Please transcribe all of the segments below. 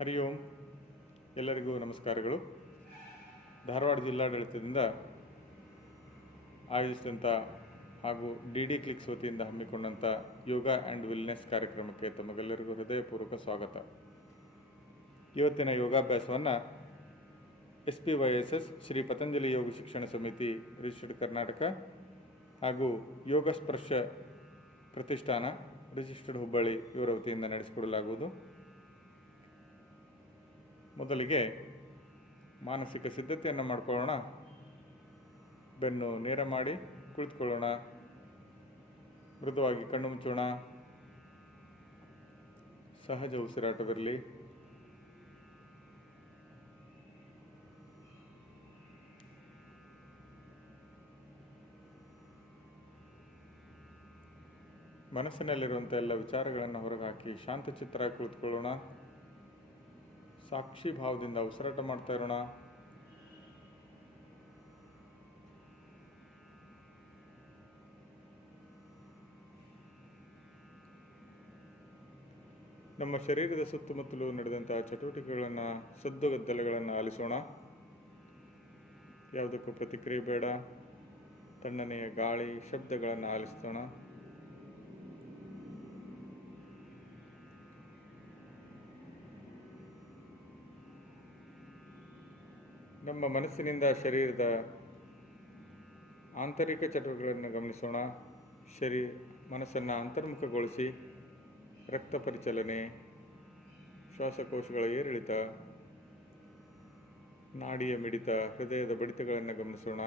ಹರಿ ಓಂ. ಎಲ್ಲರಿಗೂ ನಮಸ್ಕಾರಗಳು. ಧಾರವಾಡ ಜಿಲ್ಲಾಡಳಿತದಿಂದ ಆಯೋಜಿಸಿದಂಥ ಹಾಗೂ ಡಿ ಕ್ಲಿಕ್ಸ್ ವತಿಯಿಂದ ಹಮ್ಮಿಕೊಂಡಂಥ ಯೋಗ ಆ್ಯಂಡ್ ವೆಲ್ನೆಸ್ ಕಾರ್ಯಕ್ರಮಕ್ಕೆ ತಮಗೆಲ್ಲರಿಗೂ ಹೃದಯಪೂರ್ವಕ ಸ್ವಾಗತ. ಇವತ್ತಿನ ಯೋಗಾಭ್ಯಾಸವನ್ನು SPYSS ಶ್ರೀ ಪತಂಜಲಿ ಯೋಗ ಶಿಕ್ಷಣ ಸಮಿತಿ ರಿಜಿಸ್ಟರ್ಡ್ ಕರ್ನಾಟಕ ಹಾಗೂ ಯೋಗ ಸ್ಪರ್ಶ ಪ್ರತಿಷ್ಠಾನ ರಿಜಿಸ್ಟರ್ಡ್ ಹುಬ್ಬಳ್ಳಿ ಇವರ ವತಿಯಿಂದ ನಡೆಸಿಕೊಡಲಾಗುವುದು. ಮೊದಲಿಗೆ ಮಾನಸಿಕ ಸಿದ್ಧತೆಯನ್ನು ಮಾಡಿಕೊಳ್ಳೋಣ. ಬೆನ್ನು ನೇರ ಮಾಡಿ ಕುಳಿತುಕೊಳ್ಳೋಣ. ಮೃದುವಾಗಿ ಕಣ್ಣು ಮುಚ್ಚೋಣ. ಸಹಜ ಉಸಿರಾಟವಿರಲಿ. ಮನಸ್ಸಿನಲ್ಲಿರುವಂಥ ಎಲ್ಲ ವಿಚಾರಗಳನ್ನು ಹೊರಗಾಕಿ ಶಾಂತಚಿತ್ತರಾಗಿ ಕುಳಿತುಕೊಳ್ಳೋಣ. ಸಾಕ್ಷಿ ಭಾವದಿಂದ ಉಸಿರಾಟ ಮಾಡ್ತಾ ಇರೋಣ. ನಮ್ಮ ಶರೀರದ ಸುತ್ತಮುತ್ತಲೂ ನಡೆದಂತಹ ಚಟುವಟಿಕೆಗಳನ್ನು, ಸದ್ದುಗದ್ದಲೆಗಳನ್ನು ಆಲಿಸೋಣ. ಯಾವುದಕ್ಕೂ ಪ್ರತಿಕ್ರಿಯೆ ಬೇಡ. ತಣ್ಣನೆಯ ಗಾಳಿ, ಶಬ್ದಗಳನ್ನು ಆಲಿಸೋಣ. ನಮ್ಮ ಮನಸ್ಸಿನಿಂದ ಶರೀರದ ಆಂತರಿಕ ಚಟುವಟಿಕೆಗಳನ್ನು ಗಮನಿಸೋಣ. ಮನಸ್ಸನ್ನು ಅಂತರ್ಮುಖಗೊಳಿಸಿ ರಕ್ತ ಪರಿಚಲನೆ, ಶ್ವಾಸಕೋಶಗಳ ಏರಿಳಿತ, ನಾಡಿಯ ಮಿಡಿತ, ಹೃದಯದ ಬಡಿತಗಳನ್ನು ಗಮನಿಸೋಣ.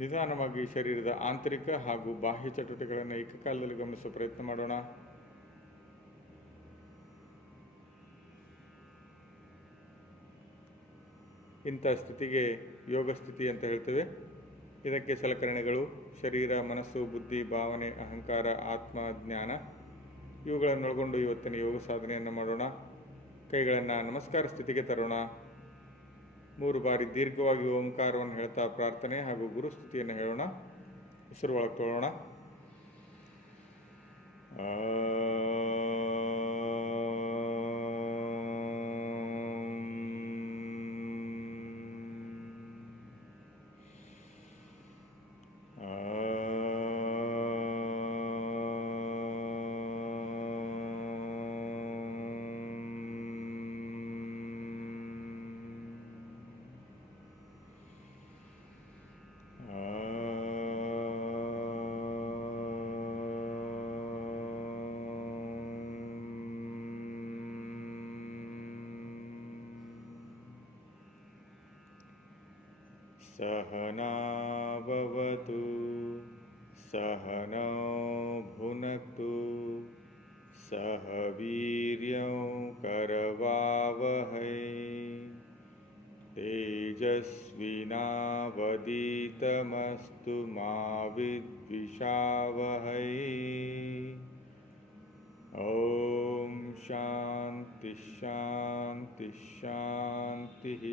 ನಿಧಾನವಾಗಿ ಶರೀರದ ಆಂತರಿಕ ಹಾಗೂ ಬಾಹ್ಯ ಚಟುವಟಿಕೆಗಳನ್ನು ಏಕಕಾಲದಲ್ಲಿ ಗಮನಿಸುವ ಪ್ರಯತ್ನ ಮಾಡೋಣ. ಇಂಥ ಸ್ಥಿತಿಗೆ ಯೋಗ ಸ್ಥಿತಿ ಅಂತ ಹೇಳ್ತೇವೆ. ಇದಕ್ಕೆ ಸಲಕರಣೆಗಳು ಶರೀರ, ಮನಸ್ಸು, ಬುದ್ಧಿ, ಭಾವನೆ, ಅಹಂಕಾರ, ಆತ್ಮ, ಜ್ಞಾನ ಇವುಗಳನ್ನೊಳಗೊಂಡು ಇವತ್ತಿನ ಯೋಗ ಸಾಧನೆಯನ್ನು ಮಾಡೋಣ. ಕೈಗಳನ್ನು ನಮಸ್ಕಾರ ಸ್ಥಿತಿಗೆ ತರೋಣ. 3 ಬಾರಿ ದೀರ್ಘವಾಗಿ ಓಂಕಾರವನ್ನು ಹೇಳ್ತಾ ಪ್ರಾರ್ಥನೆ ಹಾಗೂ ಗುರು ಸ್ತುತಿಯನ್ನು ಹೇಳೋಣ. ಉಸಿರು ಒಳಗೊಳ್ಳೋಣ. सहना भवतु सहनौ भुनक्तु सह वीर्यं करवावहै तेजस्विनावधीतमस्तु मा विद्विषावहै. ॐ शान्ति शान्ति शान्तिः.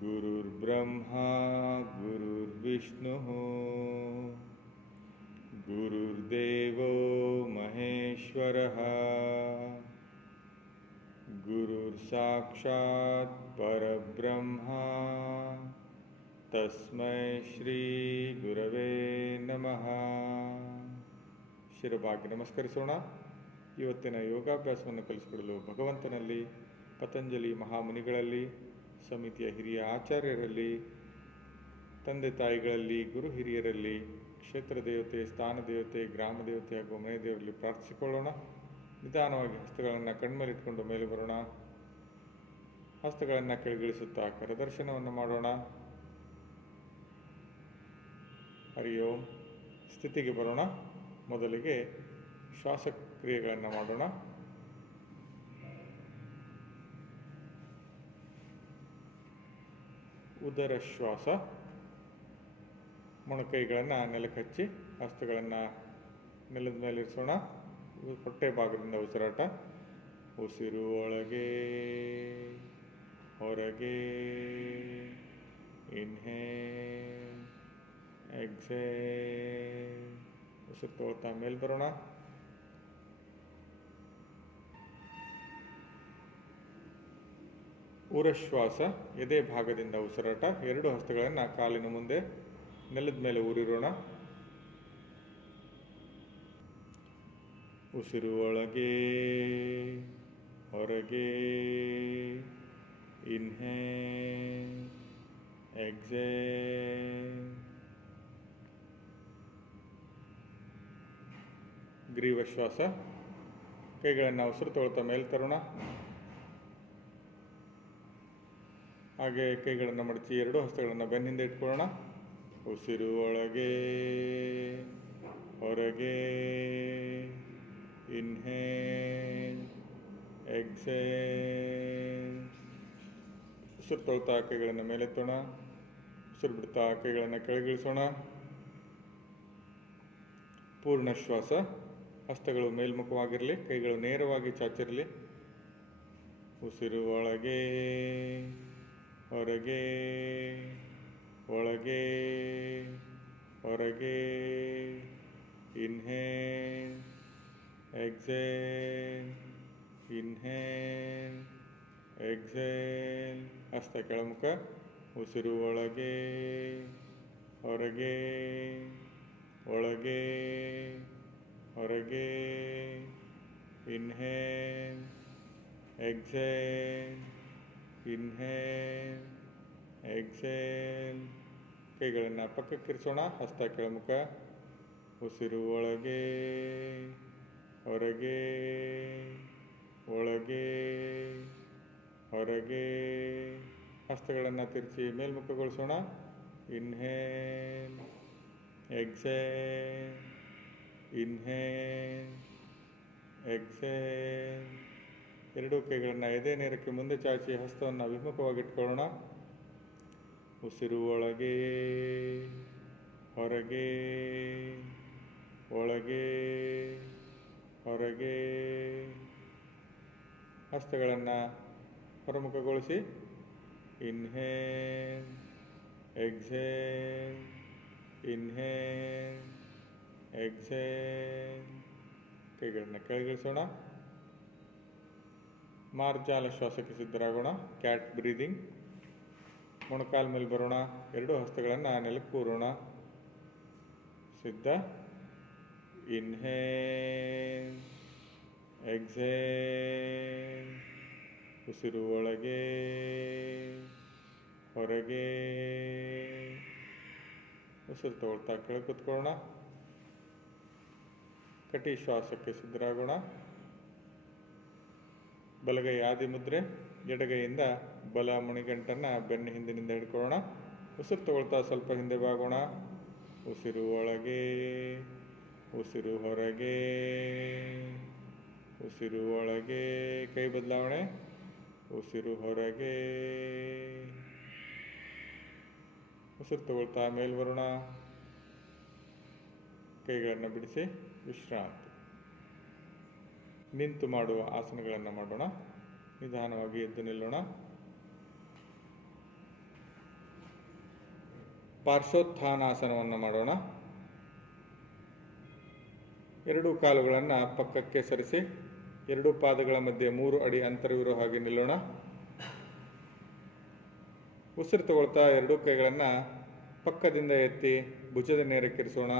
गुरुर्ब्रह्मा गुरुर्विष्णुः गुरुर्देवो महेश्वरः गुरुर्साक्षात् परब्रह्मा तस्मै ಶ್ರೀ ಗುರವೇ ನಮಃ. ಶಿರಬಾಗಿ ನಮಸ್ಕರಿಸೋಣ. ಇವತ್ತಿನ ಯೋಗಾಭ್ಯಾಸವನ್ನು ಕಲಿಸಿಕೊಡಲು ಭಗವಂತನಲ್ಲಿ, ಪತಂಜಲಿ ಮಹಾಮುನಿಗಳಲ್ಲಿ, ಸಮಿತಿಯ ಹಿರಿಯ ಆಚಾರ್ಯರಲ್ಲಿ, ತಂದೆ ತಾಯಿಗಳಲ್ಲಿ, ಗುರು ಹಿರಿಯರಲ್ಲಿ, ಕ್ಷೇತ್ರ ದೇವತೆ, ಸ್ಥಾನ ದೇವತೆ, ಗ್ರಾಮ ದೇವತೆ ಹಾಗೂ ಮನೆ ದೇವರಲ್ಲಿ ಪ್ರಾರ್ಥಿಸಿಕೊಳ್ಳೋಣ. ನಿಧಾನವಾಗಿ ಹಸ್ತಗಳನ್ನು ಕಣ್ಮೇಲಿಟ್ಕೊಂಡು ಮೇಲೆ ಬರೋಣ. ಹಸ್ತಗಳನ್ನು ಕೆಳಗಿಳಿಸುತ್ತಾ ಕರದರ್ಶನವನ್ನು ಮಾಡೋಣ. ಹರಿ ಓಂ. ಸ್ಥಿತಿಗೆ ಬರೋಣ. ಮೊದಲಿಗೆ ಶ್ವಾಸಕ್ರಿಯೆಗಳನ್ನು ಮಾಡೋಣ. ಉದರ ಶ್ವಾಸ. ಮೊಣಕೈಗಳನ್ನು ನೆಲಕ್ಕೆ ಹಚ್ಚಿ ಹಸ್ತಗಳನ್ನು ನೆಲದ ಮೇಲೆ ಇರಿಸೋಣ. ಹೊಟ್ಟೆ ಭಾಗದಿಂದ ಉಸಿರಾಟ. ಉಸಿರು ಒಳಗೆ ಹೊರಗೆ, ಇನ್ಹೇಲ್ ಎಕ್ಸೇಲ್. ಉಸಿರು ತಗೊಳ್ತಾ ಮೇಲೆ ಬರೋಣ. ಊರಶ್ವಾಸ, ಎದೆ ಭಾಗದಿಂದ ಉಸಿರಾಟ. ಎರಡು ಹಸ್ತಗಳನ್ನು ಕಾಲಿನ ಮುಂದೆ ನೆಲದ ಮೇಲೆ ಊರಿರೋಣ. ಉಸಿರು ಒಳಗೆ ಹೊರಗೆ, ಇನ್ಹೇಲ್ ಎಕ್ಸೇಲ್. ಗ್ರೀವಶ್ವಾಸ, ಕೈಗಳನ್ನು ಉಸಿರು ತಗೊಳ್ತಾ ಮೇಲೆ ತರೋಣ. ಹಾಗೆ ಕೈಗಳನ್ನು ಮಡಚಿ ಎರಡು ಹಸ್ತಗಳನ್ನು ಬೆನ್ನಿಂದ ಇಟ್ಕೊಳ್ಳೋಣ. ಉಸಿರು ಒಳಗೆ ಹೊರಗೆ, ಇನ್ಹೇಲ್ ಎಕ್ಸೇಲ್. ಉಸಿರು ತೊಳ್ತಾ ಕೈಗಳನ್ನು ಮೇಲೆತ್ತೋಣ. ಉಸಿರು ಬಿಡ್ತಾ ಕೈಗಳನ್ನು ಕೆಳಗಿಳಿಸೋಣ. ಪೂರ್ಣ ಶ್ವಾಸ, ಹಸ್ತಗಳು ಮೇಲ್ಮುಖವಾಗಿರಲಿ, ಕೈಗಳು ನೇರವಾಗಿ ಚಾಚಿರಲಿ. ಉಸಿರು ಒಳಗೆ ಹೊರಗೆ, ಒಳಗೆ ಹೊರಗೆ, ಇನ್ಹೇಲ್ ಎಕ್ಸೇಲ್, ಇನ್ಹೇಲ್ ಎಕ್ಸೇಲ್. ಹಸ್ತ ಕೆಳಮುಖ. ಉಸಿರು ಒಳಗೆ ಹೊರಗೆ, ಒಳಗೆ ಹೊರಗೆ, ಇನ್ಹೇಲ್ ಎಕ್ಸೇಲ್, ಇನ್ಹೇಲ್ ಎಕ್ಸೇಲ್. ಕೈಗಳನ್ನು ಪಕ್ಕಕ್ಕಿರಿಸೋಣ. ಹಸ್ತ ಕೆಳಮುಖ. ಉಸಿರು ಒಳಗೆ ಹೊರಗೆ, ಒಳಗೆ ಹೊರಗೆ. ಹಸ್ತಗಳನ್ನು ತಿರುಚಿ ಮೇಲ್ಮುಖಗೊಳಿಸೋಣ. Inhale exhale, inhale exhale. ಎರಡೂ ಕೈಗಳನ್ನು ಎದೆ ನೇರಕ್ಕೆ ಮುಂದೆ ಚಾಚಿ ಹಸ್ತವನ್ನು ವಿಮುಖವಾಗಿಟ್ಕೊಳ್ಳೋಣ. ಉಸಿರು ಒಳಗೆ ಹೊರಗೆ, ಒಳಗೆ ಹೊರಗೆ. ಹಸ್ತಗಳನ್ನು ಹೊರಮುಖಗೊಳಿಸಿ. Inhale exhale, inhale exhale. ಕೈಗಳನ್ನು ಕೆಳಗಿಳಿಸೋಣ. ಮಾರ್ಜಾಲ ಶ್ವಾಸಕ್ಕೆ ಸಿದ್ಧರಾಗೋಣ. Cat breathing. ಮೊಣಕಾಲ ಮೇಲೆ ಬರೋಣ. ಎರಡು ಹಸ್ತಗಳನ್ನು ನೆಲಕ್ಕೆ ಕೂರೋಣ. ಸಿದ್ಧ. Inhale exhale. ಉಸಿರು ಒಳಗೆ ಹೊರಗೆ. ಉಸಿರು ತಗೊಳ್ತಾ ಕೆಳಗೆ ಕೂತ್ಕೊಳ್ಳೋಣ. ಕಟಿ ಶ್ವಾಸಕ್ಕೆ ಸಿದ್ಧರಾಗೋಣ. ಬಲಗೈ ಆದಿ ಮುದ್ರೆ. ಎಡಗೈಯಿಂದ ಬಲ ಮುಣಿಗಂಟನ್ನು ಬೆನ್ನ ಹಿಂದಿನಿಂದ ಹಿಡ್ಕೊಳ್ಳೋಣ. ಉಸಿರು ತಗೊಳ್ತಾ ಸ್ವಲ್ಪ ಹಿಂದೆ ಬಾಗೋಣ. ಉಸಿರು ಒಳಗೆ, ಉಸಿರು ಹೊರಗೆ, ಉಸಿರು ಒಳಗೆ. ಕೈ ಬದಲಾವಣೆ. ಉಸಿರು ಹೊರಗೆ. ಉಸಿರು ತಗೊಳ್ತಾ ಮೇಲೆ ಬರೋಣ. ಕೈಗಳನ್ನು ಬಿಡಿಸಿ ವಿಶ್ರಾಂತಿ. ನಿಂತು ಮಾಡುವ ಆಸನಗಳನ್ನು ಮಾಡೋಣ. ನಿಧಾನವಾಗಿ ಎದ್ದು ನಿಲ್ಲೋಣ. ಪಾರ್ಶ್ವೋತ್ಥಾನಾಸನವನ್ನು ಮಾಡೋಣ. ಎರಡೂ ಕಾಲುಗಳನ್ನು ಪಕ್ಕಕ್ಕೆ ಸರಿಸಿ ಎರಡೂ ಪಾದಗಳ ಮಧ್ಯೆ 3 ಅಡಿ ಅಂತರವಿರೋ ಹಾಗೆ ನಿಲ್ಲೋಣ. ಉಸಿರು ತಗೊಳ್ತಾ ಎರಡೂ ಕೈಗಳನ್ನು ಪಕ್ಕದಿಂದ ಎತ್ತಿ ಭುಜದ ನೇರಕ್ಕಿರಿಸೋಣ.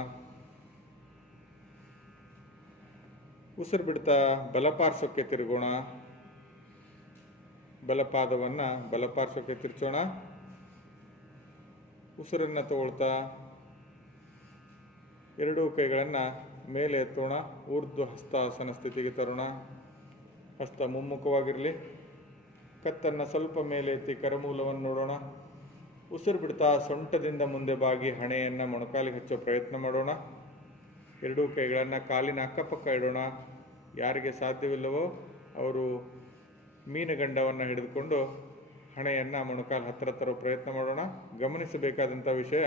ಉಸಿರು ಬಿಡ್ತಾ ಬಲಪಾರ್ಶ್ವಕ್ಕೆ ತಿರುಗೋಣ. ಬಲಪಾದವನ್ನು ಬಲಪಾರ್ಶ್ವಕ್ಕೆ ತಿರುಚೋಣ. ಉಸಿರನ್ನು ತಗೊಳ್ತಾ ಎರಡೂ ಕೈಗಳನ್ನು ಮೇಲೆ ಎತ್ತೋಣ. ಊರ್ಧ್ವ ಹಸ್ತಾಸನ ಸ್ಥಿತಿಗೆ ತರೋಣ. ಹಸ್ತ ಮುಮ್ಮುಖವಾಗಿರಲಿ. ಕತ್ತನ್ನು ಸ್ವಲ್ಪ ಮೇಲೆ ಎತ್ತಿ ಕರಮೂಲವನ್ನು ನೋಡೋಣ. ಉಸಿರು ಬಿಡ್ತಾ ಸೊಂಟದಿಂದ ಮುಂದೆ ಬಾಗಿ ಹಣೆಯನ್ನು ಮೊಣಕಾಲಿಗೆ ಹಚ್ಚೋ ಪ್ರಯತ್ನ ಮಾಡೋಣ. ಎರಡೂ ಕೈಗಳನ್ನು ಕಾಲಿನ ಅಕ್ಕಪಕ್ಕ ಇಡೋಣ. ಯಾರಿಗೆ ಸಾಧ್ಯವಿಲ್ಲವೋ ಅವರು ಮೀನಗಂಡವನ್ನು ಹಿಡಿದುಕೊಂಡು ಹಣೆಯನ್ನು ಮೊಣಕಾಲು ಹತ್ತಿರ ತರೋ ಪ್ರಯತ್ನ ಮಾಡೋಣ. ಗಮನಿಸಬೇಕಾದಂಥ ವಿಷಯ,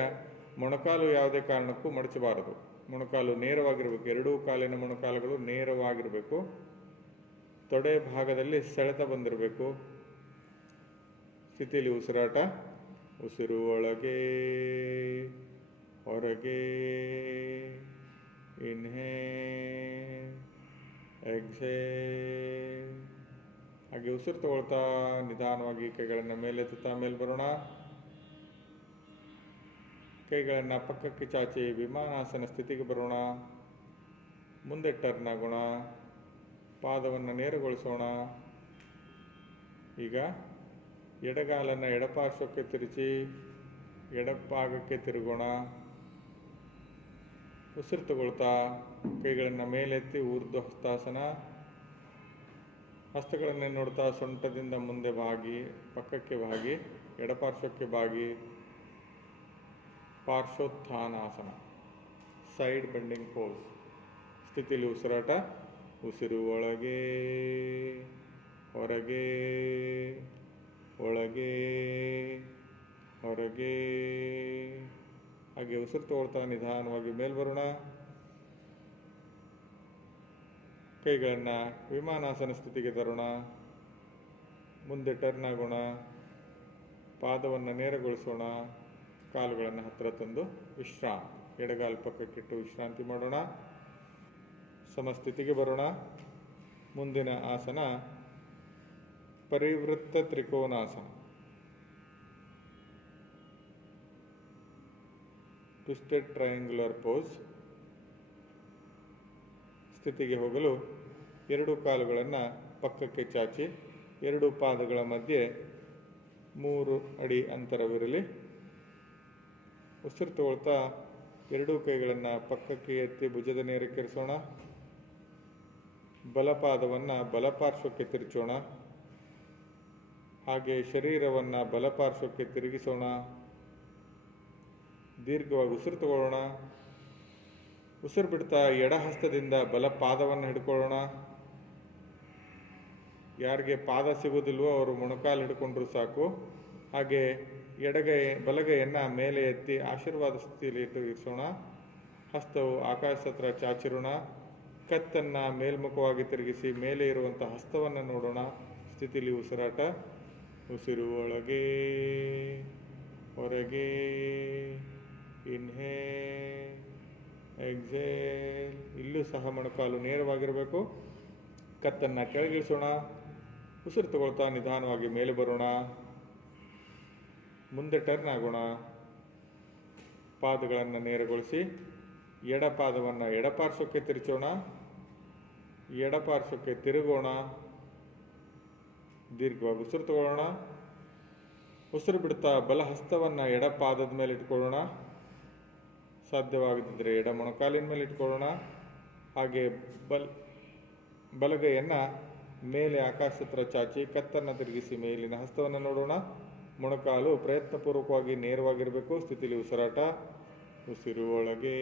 ಮೊಣಕಾಲು ಯಾವುದೇ ಕಾರಣಕ್ಕೂ ಮಡಚಬಾರದು. ಮೊಣಕಾಲು ನೇರವಾಗಿರಬೇಕು. ಎರಡೂ ಕಾಲಿನ ಮೊಣಕಾಲುಗಳು ನೇರವಾಗಿರಬೇಕು. ತೊಡೆ ಭಾಗದಲ್ಲಿ ಸೆಳೆತ ಬಂದಿರಬೇಕು. ಸ್ಥಿತಿಯಲ್ಲಿ ಉಸಿರಾಟ. ಉಸಿರು ಒಳಗೆ ಹೊರಗೆ, ಇನ್ಹೇಲ್ ಎಕ್ಸೇಲ್. ಹಾಗೆ ಉಸಿರು ತಗೊಳ್ತಾ ನಿಧಾನವಾಗಿ ಕೈಗಳನ್ನು ಮೇಲೆತ್ತುತ್ತಾ ಮೇಲೆ ಬರೋಣ. ಕೈಗಳನ್ನು ಪಕ್ಕಕ್ಕೆ ಚಾಚಿ ವಿಮಾನಾಸನ ಸ್ಥಿತಿಗೆ ಬರೋಣ. ಮುಂದೆ ಟರ್ನ್ ಆಗೋಣ. ಪಾದವನ್ನು ನೇರಗೊಳಿಸೋಣ. ಈಗ ಎಡಗಾಲನ್ನು ಎಡಪಾರ್ಶ್ವಕ್ಕೆ ತಿರುಚಿ ಎಡಭಾಗಕ್ಕೆ ತಿರುಗೋಣ. ಉಸಿರು ತಗೊಳ್ತಾ ಕೈಗಳನ್ನು ಮೇಲೆತ್ತಿ ಊರ್ಧ್ವ ಹಸ್ತಾಸನ. ಹಸ್ತಗಳನ್ನು ನೋಡ್ತಾ ಸೊಂಟದಿಂದ ಮುಂದೆ ಬಾಗಿ, ಪಕ್ಕಕ್ಕೆ ಬಾಗಿ, ಎಡಪಾರ್ಶ್ವಕ್ಕೆ ಬಾಗಿ, ಪಾರ್ಶ್ವೋತ್ಥಾನಾಸನ, ಸೈಡ್ ಬೆಂಡಿಂಗ್ ಪೋಸ್. ಸ್ಥಿತಿಯಲ್ಲಿ ಉಸಿರಾಟ. ಉಸಿರು ಒಳಗೆ ಹೊರಗೆ, ಒಳಗೆ ಹೊರಗೆ. ಹಾಗೆ ಉಸಿರು ತಗೊಳ್ತಾ ನಿಧಾನವಾಗಿ ಮೇಲೆ ಬರೋಣ. ಕೈಗಳನ್ನು ವಿಮಾನಾಸನ ಸ್ಥಿತಿಗೆ ತರೋಣ. ಮುಂದೆ ಟರ್ನ್ ಆಗೋಣ. ಪಾದವನ್ನು ನೇರಗೊಳಿಸೋಣ. ಕಾಲುಗಳನ್ನು ಹತ್ತಿರ ತಂದು ವಿಶ್ರಾಂತಿ. ಎಡಗಾಲು ಪಕ್ಕಕ್ಕಿಟ್ಟು ವಿಶ್ರಾಂತಿ ಮಾಡೋಣ. ಸಮಸ್ಥಿತಿಗೆ ಬರೋಣ. ಮುಂದಿನ ಆಸನ ಪರಿವೃತ್ತ ತ್ರಿಕೋನಾಸನ, ಟ್ವಿಸ್ಟೆಡ್ ಟ್ರಯಾಂಗ್ಯುಲರ್ ಪೋಸ್. ಸ್ಥಿತಿಗೆ ಹೋಗಲು ಎರಡು ಕಾಲುಗಳನ್ನು ಪಕ್ಕಕ್ಕೆ ಚಾಚಿ, ಎರಡು ಪಾದಗಳ ಮಧ್ಯೆ 3 ಅಡಿ ಅಂತರವಿರಲಿ. ಉಸಿರು ತಗೊಳ್ತಾ ಎರಡೂ ಕೈಗಳನ್ನು ಪಕ್ಕಕ್ಕೆ ಎತ್ತಿ ಭುಜದ ನೇರಕ್ಕಿರಿಸೋಣ. ಬಲಪಾದವನ್ನು ಬಲಪಾರ್ಶ್ವಕ್ಕೆ ತಿರುಚೋಣ. ಹಾಗೆ ಶರೀರವನ್ನು ಬಲಪಾರ್ಶ್ವಕ್ಕೆ ತಿರುಗಿಸೋಣ. ದೀರ್ಘವಾಗಿ ಉಸಿರು ತಗೊಳ್ಳೋಣ. ಉಸಿರು ಬಿಡ್ತಾ ಎಡ ಹಸ್ತದಿಂದ ಬಲಪಾದವನ್ನು ಹಿಡ್ಕೊಳ್ಳೋಣ. ಯಾರಿಗೆ ಪಾದ ಸಿಗೋದಿಲ್ವೋ ಅವರು ಮೊಣಕಾಲು ಹಿಡ್ಕೊಂಡ್ರು ಸಾಕು. ಹಾಗೆ ಬಲಗೈಯನ್ನು ಮೇಲೆ ಎತ್ತಿ ಆಶೀರ್ವಾದ ಸ್ಥಿತಿಯಲ್ಲಿ ಇರಿಸೋಣ. ಹಸ್ತವು ಆಕಾಶ ಹತ್ರ ಚಾಚಿರೋಣ. ಕತ್ತನ್ನು ಮೇಲ್ಮುಖವಾಗಿ ತಿರುಗಿಸಿ ಮೇಲೆ ಇರುವಂಥ ಹಸ್ತವನ್ನು ನೋಡೋಣ. ಸ್ಥಿತಿಯಲ್ಲಿ ಉಸಿರಾಟ. ಉಸಿರು ಒಳಗೆ ಹೊರಗೆ, ಇನ್ಹೇಲ್ ಎಕ್ಸೇಲ್. ಇಲ್ಲೂ ಸಹ ಮೊಣಕಾಲು ನೇರವಾಗಿರಬೇಕು. ಕತ್ತನ್ನು ಕೆಳಗಿಳಿಸೋಣ. ಉಸಿರು ತಗೊಳ್ತಾ ನಿಧಾನವಾಗಿ ಮೇಲೆ ಬರೋಣ. ಮುಂದೆ ಟರ್ನ್ ಆಗೋಣ. ಪಾದಗಳನ್ನು ನೇರಗೊಳಿಸಿ ಎಡಪಾದವನ್ನು ಎಡಪಾರ್ಶ್ವಕ್ಕೆ ತಿರುಚೋಣ. ಎಡಪಾರ್ಶ್ವಕ್ಕೆ ತಿರುಗೋಣ. ದೀರ್ಘವಾಗಿ ಉಸಿರು ತಗೊಳ್ಳೋಣ. ಉಸಿರು ಬಿಡ್ತಾ ಬಲ ಹಸ್ತವನ್ನು ಎಡಪಾದದ ಮೇಲೆ ಇಟ್ಕೊಳ್ಳೋಣ. ಸಾಧ್ಯವಾಗದಿದ್ದರೆ ಎಡ ಮೊಣಕಾಲಿನ ಮೇಲೆ ಇಟ್ಕೊಳ್ಳೋಣ. ಹಾಗೆ ಬಲಗೈಯನ್ನು ಮೇಲೆ ಆಕಾಶ ಹತ್ರ ಚಾಚಿ ಕತ್ತನ್ನು ತಿರುಗಿಸಿ ಮೇಲಿನ ಹಸ್ತವನ್ನು ನೋಡೋಣ. ಮೊಣಕಾಲು ಪ್ರಯತ್ನಪೂರ್ವಕವಾಗಿ ನೇರವಾಗಿರಬೇಕು. ಸ್ಥಿತಿಯಲ್ಲಿ ಉಸಿರಾಟ. ಉಸಿರು ಒಳಗೆ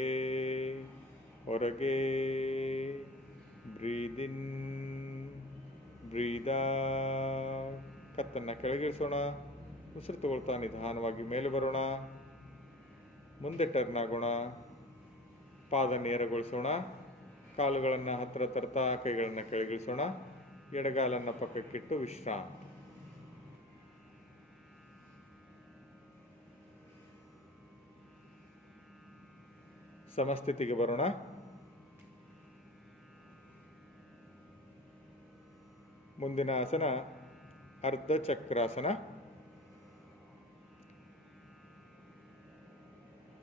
ಹೊರಗೆ, ಬ್ರೀದ್ ಇನ್ ಬ್ರೀದ್ ಔಟ್. ಕತ್ತನ್ನು ಕೆಳಗಿಳಿಸೋಣ. ಉಸಿರು ತಗೊಳ್ತಾ ನಿಧಾನವಾಗಿ ಮೇಲೆ ಬರೋಣ. ಮುಂದೆ ಟರ್ನ್ ಆಗೋಣ. ಪಾದ ನೇರಗೊಳಿಸೋಣ. ಕಾಲುಗಳನ್ನು ಹತ್ತಿರ ತರ್ತಾ ಕೈಗಳನ್ನು ಕೆಳಗಿಳಿಸೋಣ. ಎಡಗಾಲನ್ನು ಪಕ್ಕಕ್ಕಿಟ್ಟು ವಿಶ್ರಾಂತಿ. ಸಮಸ್ಥಿತಿಗೆ ಬರೋಣ. ಮುಂದಿನ ಆಸನ ಅರ್ಧ ಚಕ್ರಾಸನ.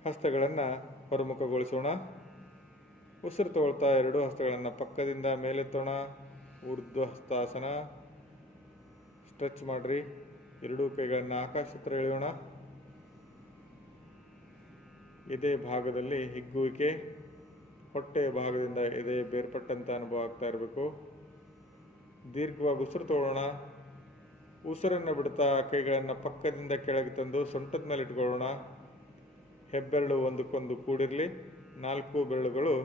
ಹಸ್ತಗಳನ್ನು ಹೊರಮುಖಗೊಳಿಸೋಣ. ಉಸಿರು ತಗೊಳ್ತಾ ಎರಡೂ ಹಸ್ತಗಳನ್ನು ಪಕ್ಕದಿಂದ ಮೇಲೆತ್ತೋಣ. ಊರ್ಧ್ವ ಹಸ್ತಾಸನ. ಸ್ಟ್ರೆಚ್ ಮಾಡಿರಿ. ಎರಡೂ ಕೈಗಳನ್ನು ಆಕಾಶ ಹತ್ರ ಎಳೆಯೋಣ. ಎದೆ ಭಾಗದಲ್ಲಿ ಹಿಗ್ಗುವಿಕೆ, ಹೊಟ್ಟೆಯ ಭಾಗದಿಂದ ಎದೆ ಬೇರ್ಪಟ್ಟಂಥ ಅನುಭವ ಆಗ್ತಾ ಇರಬೇಕು. ದೀರ್ಘವಾಗಿ ಉಸಿರು ತಗೊಳ್ಳೋಣ. ಉಸಿರನ್ನು ಬಿಡ್ತಾ ಕೈಗಳನ್ನು ಪಕ್ಕದಿಂದ ಕೆಳಗೆ ತಂದು ಸೊಂಟದ ಮೇಲೆ ಇಟ್ಕೊಳ್ಳೋಣ. ಹೆಬ್ಬೆರಳು ಒಂದಕ್ಕೊಂದು ಕೂಡಿರಲಿ. 4 ಬೆರಳುಗಳು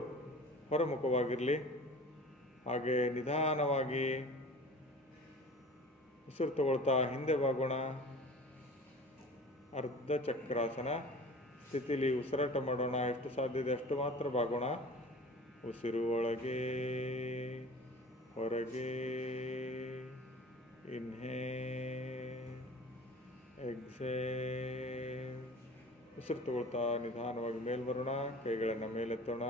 ಹೊರಮುಖವಾಗಿರಲಿ. ಹಾಗೆ ನಿಧಾನವಾಗಿ ಉಸಿರು ತಗೊಳ್ತಾ ಹಿಂದೆ ಬಾಗೋಣ. ಅರ್ಧ ಚಕ್ರಾಸನ. ಸ್ಥಿತಿಲಿ ಉಸಿರಾಟ ಮಾಡೋಣ. ಎಷ್ಟು ಸಾಧ್ಯ ಇದೆ ಅಷ್ಟು ಮಾತ್ರ ಬಾಗೋಣ. ಉಸಿರು ಒಳಗೆ ಹೊರಗೆ, ಇನ್ಹೇಲ್ ಎಕ್ಸೇಲ್. ಉಸಿರು ತಗೊಳ್ತಾ ನಿಧಾನವಾಗಿ ಮೇಲೆ ಬರೋಣ. ಕೈಗಳನ್ನು ಮೇಲೆತ್ತೋಣ.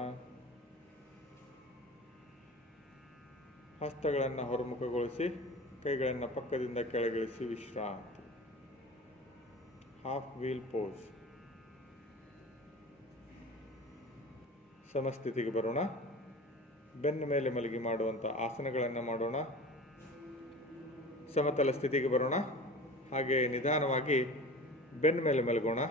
ಹಸ್ತಗಳನ್ನು ಹೊರಮುಖಗೊಳಿಸಿ ಕೈಗಳನ್ನು ಪಕ್ಕದಿಂದ ಕೆಳಗಿಳಿಸಿ ವಿಶ್ರಾಂತಿ. Half wheel pose. ಸಮಸ್ಥಿತಿಗೆ ಬರೋಣ. ಬೆನ್ನ ಮೇಲೆ ಮಲಗಿ ಮಾಡುವಂಥ ಆಸನಗಳನ್ನು ಮಾಡೋಣ. ಸಮತಲ ಸ್ಥಿತಿಗೆ ಬರೋಣ. ಹಾಗೆ ನಿಧಾನವಾಗಿ ಬೆನ್ನ ಮೇಲೆ ಮಲಗೋಣ.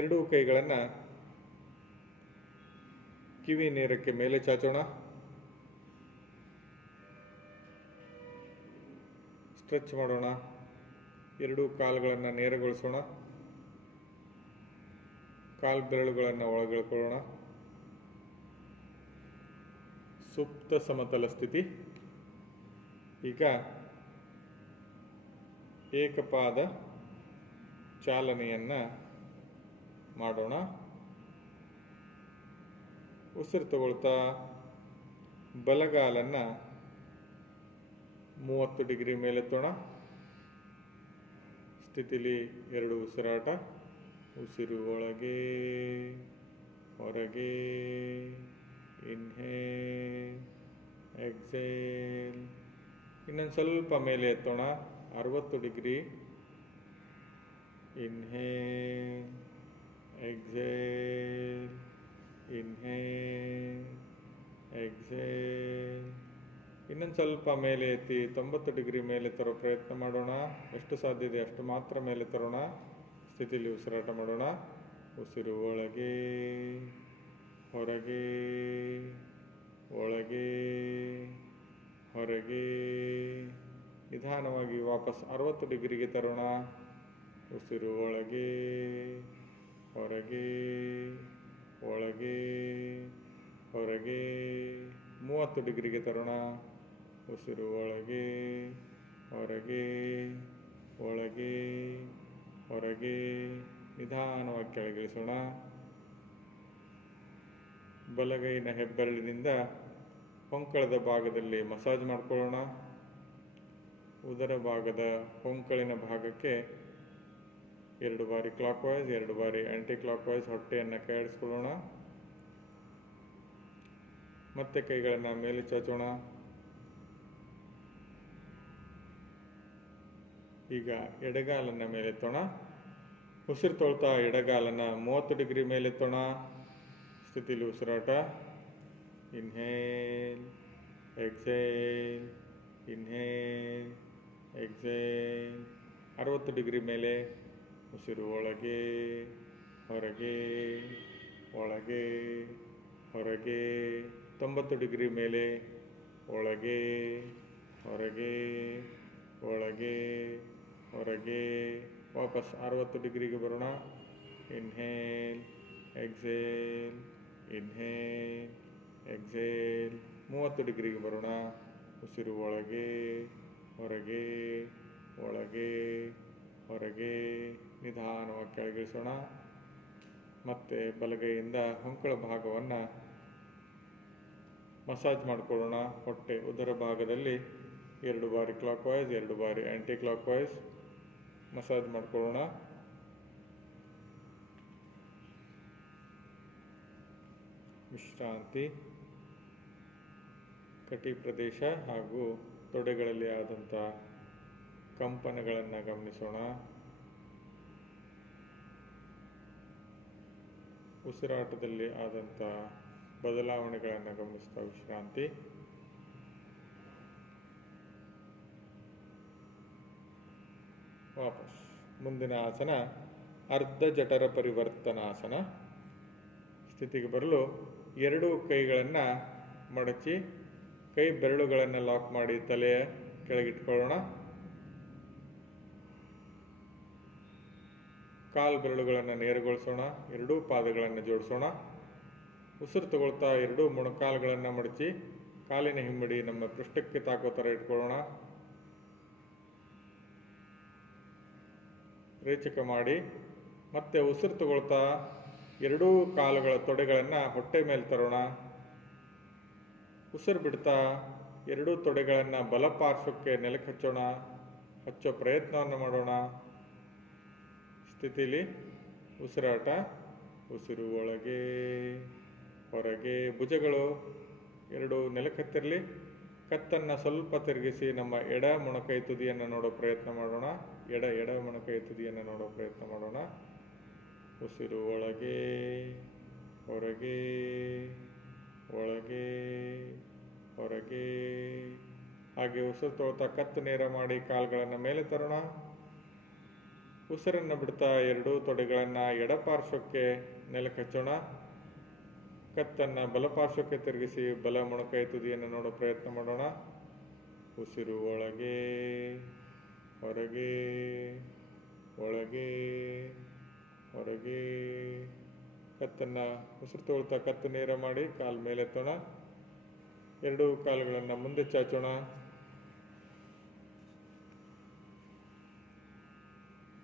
ಎರಡೂ ಕೈಗಳನ್ನು ಕಿವಿ ನೇರಕ್ಕೆ ಮೇಲೆ ಚಾಚೋಣ. ಸ್ಟ್ರೆಚ್ ಮಾಡೋಣ. ಎರಡೂ ಕಾಲುಗಳನ್ನು ನೇರಗೊಳಿಸೋಣ. ಕಾಲು ಬೆರಳುಗಳನ್ನು ಒಳಗೆಳ್ಕೊಳ್ಳೋಣ. ಸುಪ್ತ ಸಮತಲ ಸ್ಥಿತಿ. ಈಗ ಏಕಪಾದ ಚಾಲನೆಯನ್ನು ಮಾಡೋಣ. ಉಸಿರು ತಗೊಳ್ತಾ ಬಲಗಾಲನ್ನು 30 ಡಿಗ್ರಿ ಮೇಲೆತ್ತೋಣ. ಸ್ಥಿತಿಲಿ ಎರಡು ಉಸಿರಾಟ. ಉಸಿರು ಒಳಗೆ ಹೊರಗೆ, ಇನ್ಹೇಲ್ ಎಕ್ಸೇಲ್. ಇನ್ನೊಂದು ಸ್ವಲ್ಪ ಮೇಲೆ ಎತ್ತೋಣ. 60 degree. Inhale exhale, inhale exhale. ಇನ್ನೊಂದು ಸ್ವಲ್ಪ ಮೇಲೆ ಎತ್ತಿ 90 ಡಿಗ್ರಿ ಮೇಲೆ ತರೋ ಪ್ರಯತ್ನ ಮಾಡೋಣ. ಎಷ್ಟು ಸಾಧ್ಯ ಇದೆ ಅಷ್ಟು ಮಾತ್ರ ಮೇಲೆ ತರೋಣ. ಸ್ಥಿತಿಲಿ ಉಸಿರಾಟ ಮಾಡೋಣ. ಉಸಿರು ಒಳಗೆ ಹೊರಗೆ, ಒಳಗೆ ಹೊರಗೆ. ನಿಧಾನವಾಗಿ ವಾಪಸ್ 60 ಡಿಗ್ರಿಗೆ ತರೋಣ. ಉಸಿರು ಒಳಗೆ ಹೊರಗೆ, ಒಳಗೆ ಹೊರಗೆ. 30 ಡಿಗ್ರಿಗೆ ತರೋಣ. ಉಸಿರು ಒಳಗೆ ಹೊರಗೆ, ಒಳಗೆ ಹೊರಗೆ. ನಿಧಾನವಾಗಿ ಕೆಳಗಿಳಿಸೋಣ. ಬಲಗೈನ ಹೆಬ್ಬೆರಳಿನಿಂದ ಹೊಂಕಳದ ಭಾಗದಲ್ಲಿ ಮಸಾಜ್ ಮಾಡ್ಕೊಳ್ಳೋಣ. ಉದರ ಭಾಗದ ಹೊಂಕಳಿನ ಭಾಗಕ್ಕೆ 2 ಬಾರಿ ಕ್ಲಾಕ್ ವೈಸ್, 2 ಬಾರಿ ಆ್ಯಂಟಿ ಕ್ಲಾಕ್ ವೈಸ್ ಹೊಟ್ಟೆಯನ್ನು ಕೆಳಗಿಸ್ಕೊಳ್ಳೋಣ. ಮತ್ತೆ ಕೈಗಳನ್ನು ಮೇಲೆ ಚಾಚೋಣ. ಈಗ ಎಡಗಾಲನ್ನು ಮೇಲೆತ್ತೋಣ. ಉಸಿರು ತೊಳ್ತಾ ಎಡಗಾಲನ್ನು 30 ಡಿಗ್ರಿ ಮೇಲೆತ್ತೋಣ. ಸ್ಥಿತಿಲಿ ಉಸಿರಾಟ. Inhale exhale, inhale exhale. 60 degree ಮೇಲೆ. ಉಸಿರು ಒಳಗೆ ಹೊರಗೆ, ಒಳಗೆ ಹೊರಗೆ. 90 ಡಿಗ್ರಿ ಮೇಲೆ. ಒಳಗೆ ಹೊರಗೆ, ಒಳಗೆ ಹೊರಗೆ. ವಾಪಸ್ 60 ಡಿಗ್ರಿಗೆ ಬರೋಣ. Inhale exhale, inhale exhale. 30 ಡಿಗ್ರಿಗೆ ಬರೋಣ. ಉಸಿರು ಒಳಗೆ ಹೊರಗೆ, ಒಳಗೆ ಹೊರಗೆ. ನಿಧಾನವಾಗಿ ಕೆಳಗಿಳಿಸೋಣ. ಮತ್ತೆ ಬಲಗೈಯಿಂದ ಹೊಂಕಳ ಭಾಗವನ್ನು ಮಸಾಜ್ ಮಾಡಿಕೊಳ್ಳೋಣ. ಹೊಟ್ಟೆ ಉದರ ಭಾಗದಲ್ಲಿ 2 ಬಾರಿ ಕ್ಲಾಕ್ ವೈಸ್, 2 ಬಾರಿ ಆ್ಯಂಟಿ ಕ್ಲಾಕ್ ವೈಸ್ ಮಸಾಜ್ ಮಾಡಿಕೊಳ್ಳೋಣ. ವಿಶ್ರಾಂತಿ. ಕಟಿ ಪ್ರದೇಶ ಹಾಗೂ ತೊಡೆಗಳಲ್ಲಿ ಆದಂಥ ಕಂಪನಗಳನ್ನು ಗಮನಿಸೋಣ. ಉಸಿರಾಟದಲ್ಲಿ ಆದಂಥ ಬದಲಾವಣೆಗಳನ್ನು ಗಮನಿಸ್ತಾ ವಿಶ್ರಾಂತಿ. ವಾಪಸ್ ಮುಂದಿನ ಆಸನ ಅರ್ಧ ಜಠರ ಪರಿವರ್ತನಾಸನ. ಸ್ಥಿತಿಗೆ ಬರಲು ಎರಡೂ ಕೈಗಳನ್ನು ಮಡಚಿ ಕೈ ಬೆರಳುಗಳನ್ನು ಲಾಕ್ ಮಾಡಿ ತಲೆಯ ಕೆಳಗಿಟ್ಕೊಳ್ಳೋಣ. ಕಾಲು ಬೆರಳುಗಳನ್ನು ನೇರಗೊಳಿಸೋಣ. ಎರಡೂ ಪಾದಗಳನ್ನು ಜೋಡಿಸೋಣ. ಉಸಿರು ತಗೊಳ್ತಾ ಎರಡೂ ಮೊಣಕಾಲುಗಳನ್ನು ಮಡಚಿ ಕಾಲಿನ ಹಿಮ್ಮಡಿ ನಮ್ಮ ಪೃಷ್ಠಕ್ಕೆ ತಾಕೋ ಥರ ಇಟ್ಕೊಳ್ಳೋಣ. ರೇಚಕ ಮಾಡಿ ಮತ್ತೆ ಉಸಿರು ತಗೊಳ್ತಾ ಎರಡೂ ಕಾಲುಗಳ ತೊಡೆಗಳನ್ನು ಹೊಟ್ಟೆ ಮೇಲೆ ತರೋಣ. ಉಸಿರು ಬಿಡ್ತಾ ಎರಡೂ ತೊಡೆಗಳನ್ನು ಬಲಪಾರ್ಶ್ವಕ್ಕೆ ನೆಲಕ್ಕೆ ಹಚ್ಚೋಣ. ಹಚ್ಚೋ ಪ್ರಯತ್ನವನ್ನು ಮಾಡೋಣ. ಸ್ಥಿತಿಲಿ ಉಸಿರಾಟ. ಉಸಿರು ಒಳಗೆ ಹೊರಗೆ. ಭುಜಗಳು ಎರಡು ನೆಲಕ್ಕೆ ಹತ್ತಿರಲಿ. ಕತ್ತನ್ನು ಸ್ವಲ್ಪ ತಿರುಗಿಸಿ ನಮ್ಮ ಎಡ ಮೊಣಕೈ ತುದಿಯನ್ನು ನೋಡೋ ಪ್ರಯತ್ನ ಮಾಡೋಣ. ಎಡ ಮೊಣಕೈ ತುದಿಯನ್ನು ನೋಡೋ ಪ್ರಯತ್ನ ಮಾಡೋಣ. ಉಸಿರು ಒಳಗೆ ಹೊರಗೆ ಒಳಗೆ ಹೊರಗೆ. ಹಾಗೆ ಉಸಿರು ತೊಳ್ತಾ ಕತ್ತು ನೇರ ಮಾಡಿ ಕಾಲುಗಳನ್ನು ಮೇಲೆ ತರೋಣ. ಉಸಿರನ್ನು ಬಿಡ್ತಾ ಎರಡೂ ತೊಡೆಗಳನ್ನು ಎಡಪಾರ್ಶ್ವಕ್ಕೆ ನೆಲಕ್ಕೆ ಹಚ್ಚೋಣ. ಕತ್ತನ್ನು ಬಲಪಾರ್ಶ್ವಕ್ಕೆ ತಿರುಗಿಸಿ ಬಲ ಮೊಣಕೈ ತುದಿಯನ್ನು ನೋಡೋ ಪ್ರಯತ್ನ ಮಾಡೋಣ. ಉಸಿರು ಒಳಗೆ ಹೊರಗೆ ಒಳಗೆ ಹೊರಗೆ. ಕತ್ತನ್ನು ಉಸಿರು ತಗೊಳ್ತಾ ಕತ್ತು ನೇರ ಮಾಡಿ ಕಾಲು ಮೇಲೆತ್ತೋಣ. ಎರಡೂ ಕಾಲುಗಳನ್ನು ಮುಂದೆ ಚಾಚೋಣ.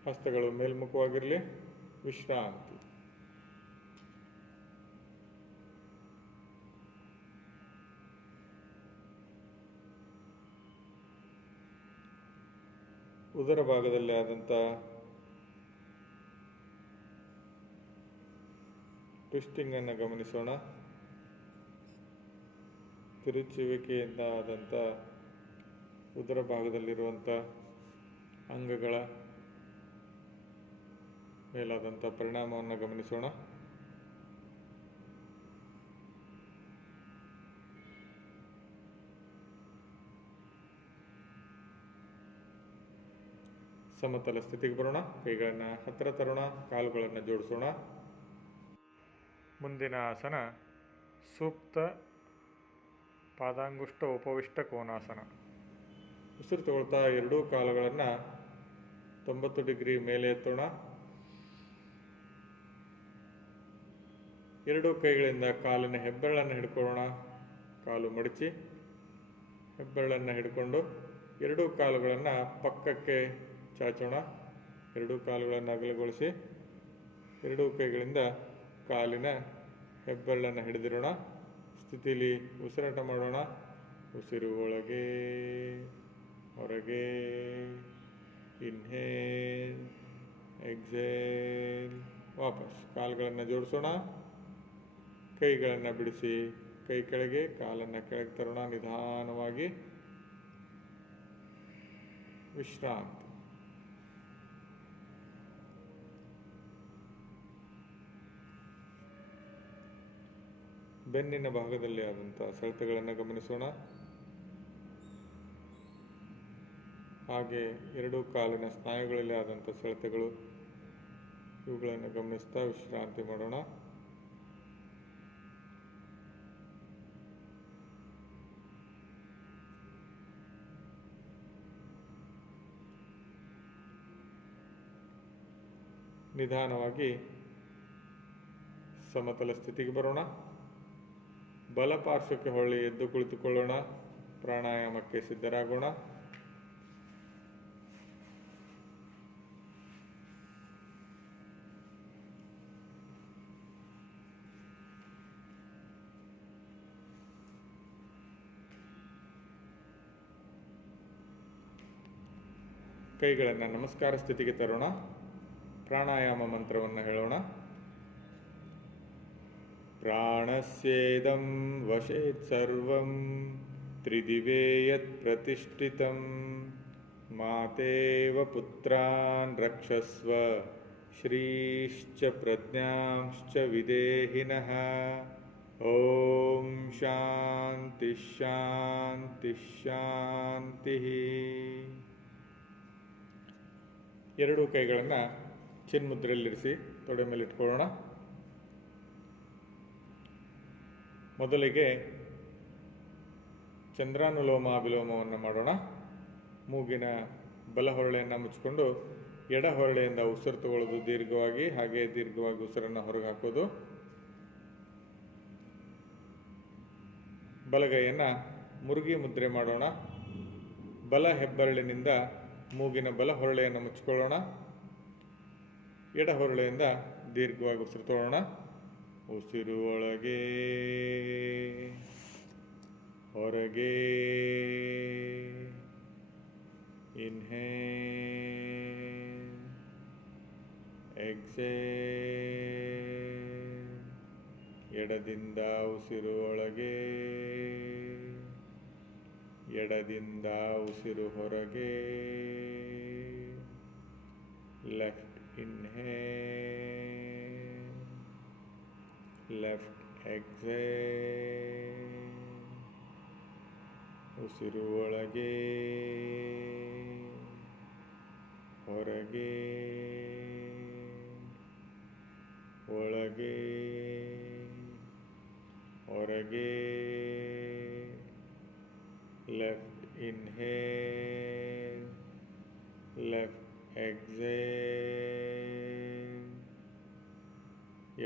ಹಸ್ತಗಳು ಮೇಲ್ಮುಖವಾಗಿರಲಿ. ವಿಶ್ರಾಂತಿ. ಉದರ ಭಾಗದಲ್ಲಿ ಆದಂಥ ಟ್ವಿಸ್ಟಿಂಗನ್ನು ಗಮನಿಸೋಣ. ತಿರುಚುವಿಕೆಯಿಂದ ಆದಂಥ ಉದರ ಭಾಗದಲ್ಲಿರುವಂಥ ಅಂಗಗಳ ಮೇಲಾದಂಥ ಪರಿಣಾಮವನ್ನು ಗಮನಿಸೋಣ. ಸಮತಲ ಸ್ಥಿತಿಗೆ ಬರೋಣ. ಕೈಗಳನ್ನು ಹತ್ತಿರ ತರೋಣ. ಕಾಲುಗಳನ್ನು ಜೋಡಿಸೋಣ. ಮುಂದಿನ ಆಸನ ಸೂಕ್ತ ಪಾದಾಂಗುಷ್ಟ ಉಪವಿಷ್ಟ ಕೋನಾಸನ. ಉಸಿರು ತಗೊಳ್ತಾ ಎರಡೂ ಕಾಲುಗಳನ್ನು 90 ಡಿಗ್ರಿ ಮೇಲೆ ಎತ್ತೋಣ. ಎರಡೂ ಕೈಗಳಿಂದ ಕಾಲಿನ ಹೆಬ್ಬೆರಳನ್ನು ಹಿಡ್ಕೊಳ್ಳೋಣ. ಕಾಲು ಮಡಚಿ ಹೆಬ್ಬೆರಳನ್ನು ಹಿಡ್ಕೊಂಡು ಎರಡೂ ಕಾಲುಗಳನ್ನು ಪಕ್ಕಕ್ಕೆ ಚಾಚೋಣ. ಎರಡೂ ಕಾಲುಗಳನ್ನು ಅಗಲಗೊಳಿಸಿ ಎರಡೂ ಕೈಗಳಿಂದ ಕಾಲಿನ ಹೆಬ್ಬೆರಳನ್ನು ಹಿಡಿದಿರೋಣ. ಸ್ಥಿತಿಲಿ ಉಸಿರಾಟ ಮಾಡೋಣ. ಉಸಿರು ಒಳಗೆ ಹೊರಗೆ. Inhale exhale. ವಾಪಸ್ ಕಾಲುಗಳನ್ನು ಜೋಡಿಸೋಣ. ಕೈಗಳನ್ನು ಬಿಡಿಸಿ ಕೈ ಕೆಳಗೆ, ಕಾಲನ್ನು ಕೆಳಗೆ ತರೋಣ. ನಿಧಾನವಾಗಿ ವಿಶ್ರಾಂತಿ. ಬೆನ್ನಿನ ಭಾಗದಲ್ಲಿ ಆದಂಥ ಸೆಳೆತಗಳನ್ನು ಗಮನಿಸೋಣ. ಹಾಗೆ ಎರಡೂ ಕಾಲಿನ ಸ್ನಾಯುಗಳಲ್ಲಿ ಆದಂಥ ಸೆಳೆತಗಳು, ಇವುಗಳನ್ನು ಗಮನಿಸ್ತಾ ವಿಶ್ರಾಂತಿ ಮಾಡೋಣ. ನಿಧಾನವಾಗಿ ಸಮತಲ ಸ್ಥಿತಿಗೆ ಬರೋಣ. ಬಲಪಾರ್ಶ್ವಕ್ಕೆ ಹೊಳ್ಳಿ ಎದ್ದು ಕುಳಿತುಕೊಳ್ಳೋಣ. ಪ್ರಾಣಾಯಾಮಕ್ಕೆ ಸಿದ್ಧರಾಗೋಣ. ಕೈಗಳನ್ನು ನಮಸ್ಕಾರ ಸ್ಥಿತಿಗೆ ತರೋಣ. ಪ್ರಾಣಾಯಾಮ ಮಂತ್ರವನ್ನು ಹೇಳೋಣ. ಪ್ರಾಣಸ್ಯೇದಂ ವಶೇತ್ ಸರ್ವಂ ತ್ರಿದಿವೇ ಯತ್ ಪ್ರತಿಷ್ಠಿತಂ ಮಾತೇವ ಪುತ್ರಾನ್ ರಕ್ಷಸ್ವ ಶ್ರೀಶ್ಚ ಪ್ರಜ್ಞಾಂಶ್ಚ ವಿದೇಹಿನಃ. ಓಂ ಶಾಂತಿ ಶಾಂತಿ ಶಾಂತಿ. ಎರಡೂ ಕೈಗಳನ್ನು ಚಿನ್ಮುದ್ರೆಯಲ್ಲಿರಿಸಿ ತೊಡೆ ಮೇಲೆ ಇಟ್ಕೊಳ್ಳೋಣ. ಮೊದಲಿಗೆ ಚಂದ್ರಾನುಲೋಮ ಅಭಿಲೋಮವನ್ನು ಮಾಡೋಣ. ಮೂಗಿನ ಬಲ ಹೊರಳೆಯನ್ನು ಮುಚ್ಚಿಕೊಂಡು ಎಡ ಹೊರಳೆಯಿಂದ ಉಸಿರು ತಗೊಳ್ಳೋದು ದೀರ್ಘವಾಗಿ, ಹಾಗೆ ದೀರ್ಘವಾಗಿ ಉಸಿರನ್ನು ಹೊರಗೆ ಹಾಕೋದು. ಬಲಗೈಯನ್ನು ಮುರುಗಿ ಮುದ್ರೆ ಮಾಡೋಣ. ಬಲ ಹೆಬ್ಬೆರಳಿನಿಂದ ಮೂಗಿನ ಬಲ ಹೊರಳೆಯನ್ನು ಮುಚ್ಚಿಕೊಳ್ಳೋಣ. ಎಡ ಹೊರಳೆಯಿಂದ ದೀರ್ಘವಾಗಿ ಉಸಿರು ತಗೊಳ್ಳೋಣ. ಉಸಿರು ಒಳಗೆ ಹೊರಗೆ, ಇನ್ಹೇಲ್ ಎಕ್ಸೇಲ್. ಎಡದಿಂದ ಉಸಿರು ಒಳಗೆ, ಎಡದಿಂದ ಉಸಿರು ಹೊರಗೆ. Left inhale, left exhale. ಉಸಿರು ಒಳಗೆ ಹೊರಗೆ, ಒಳಗೆ ಹೊರಗೆ. Left inhale, left exhale.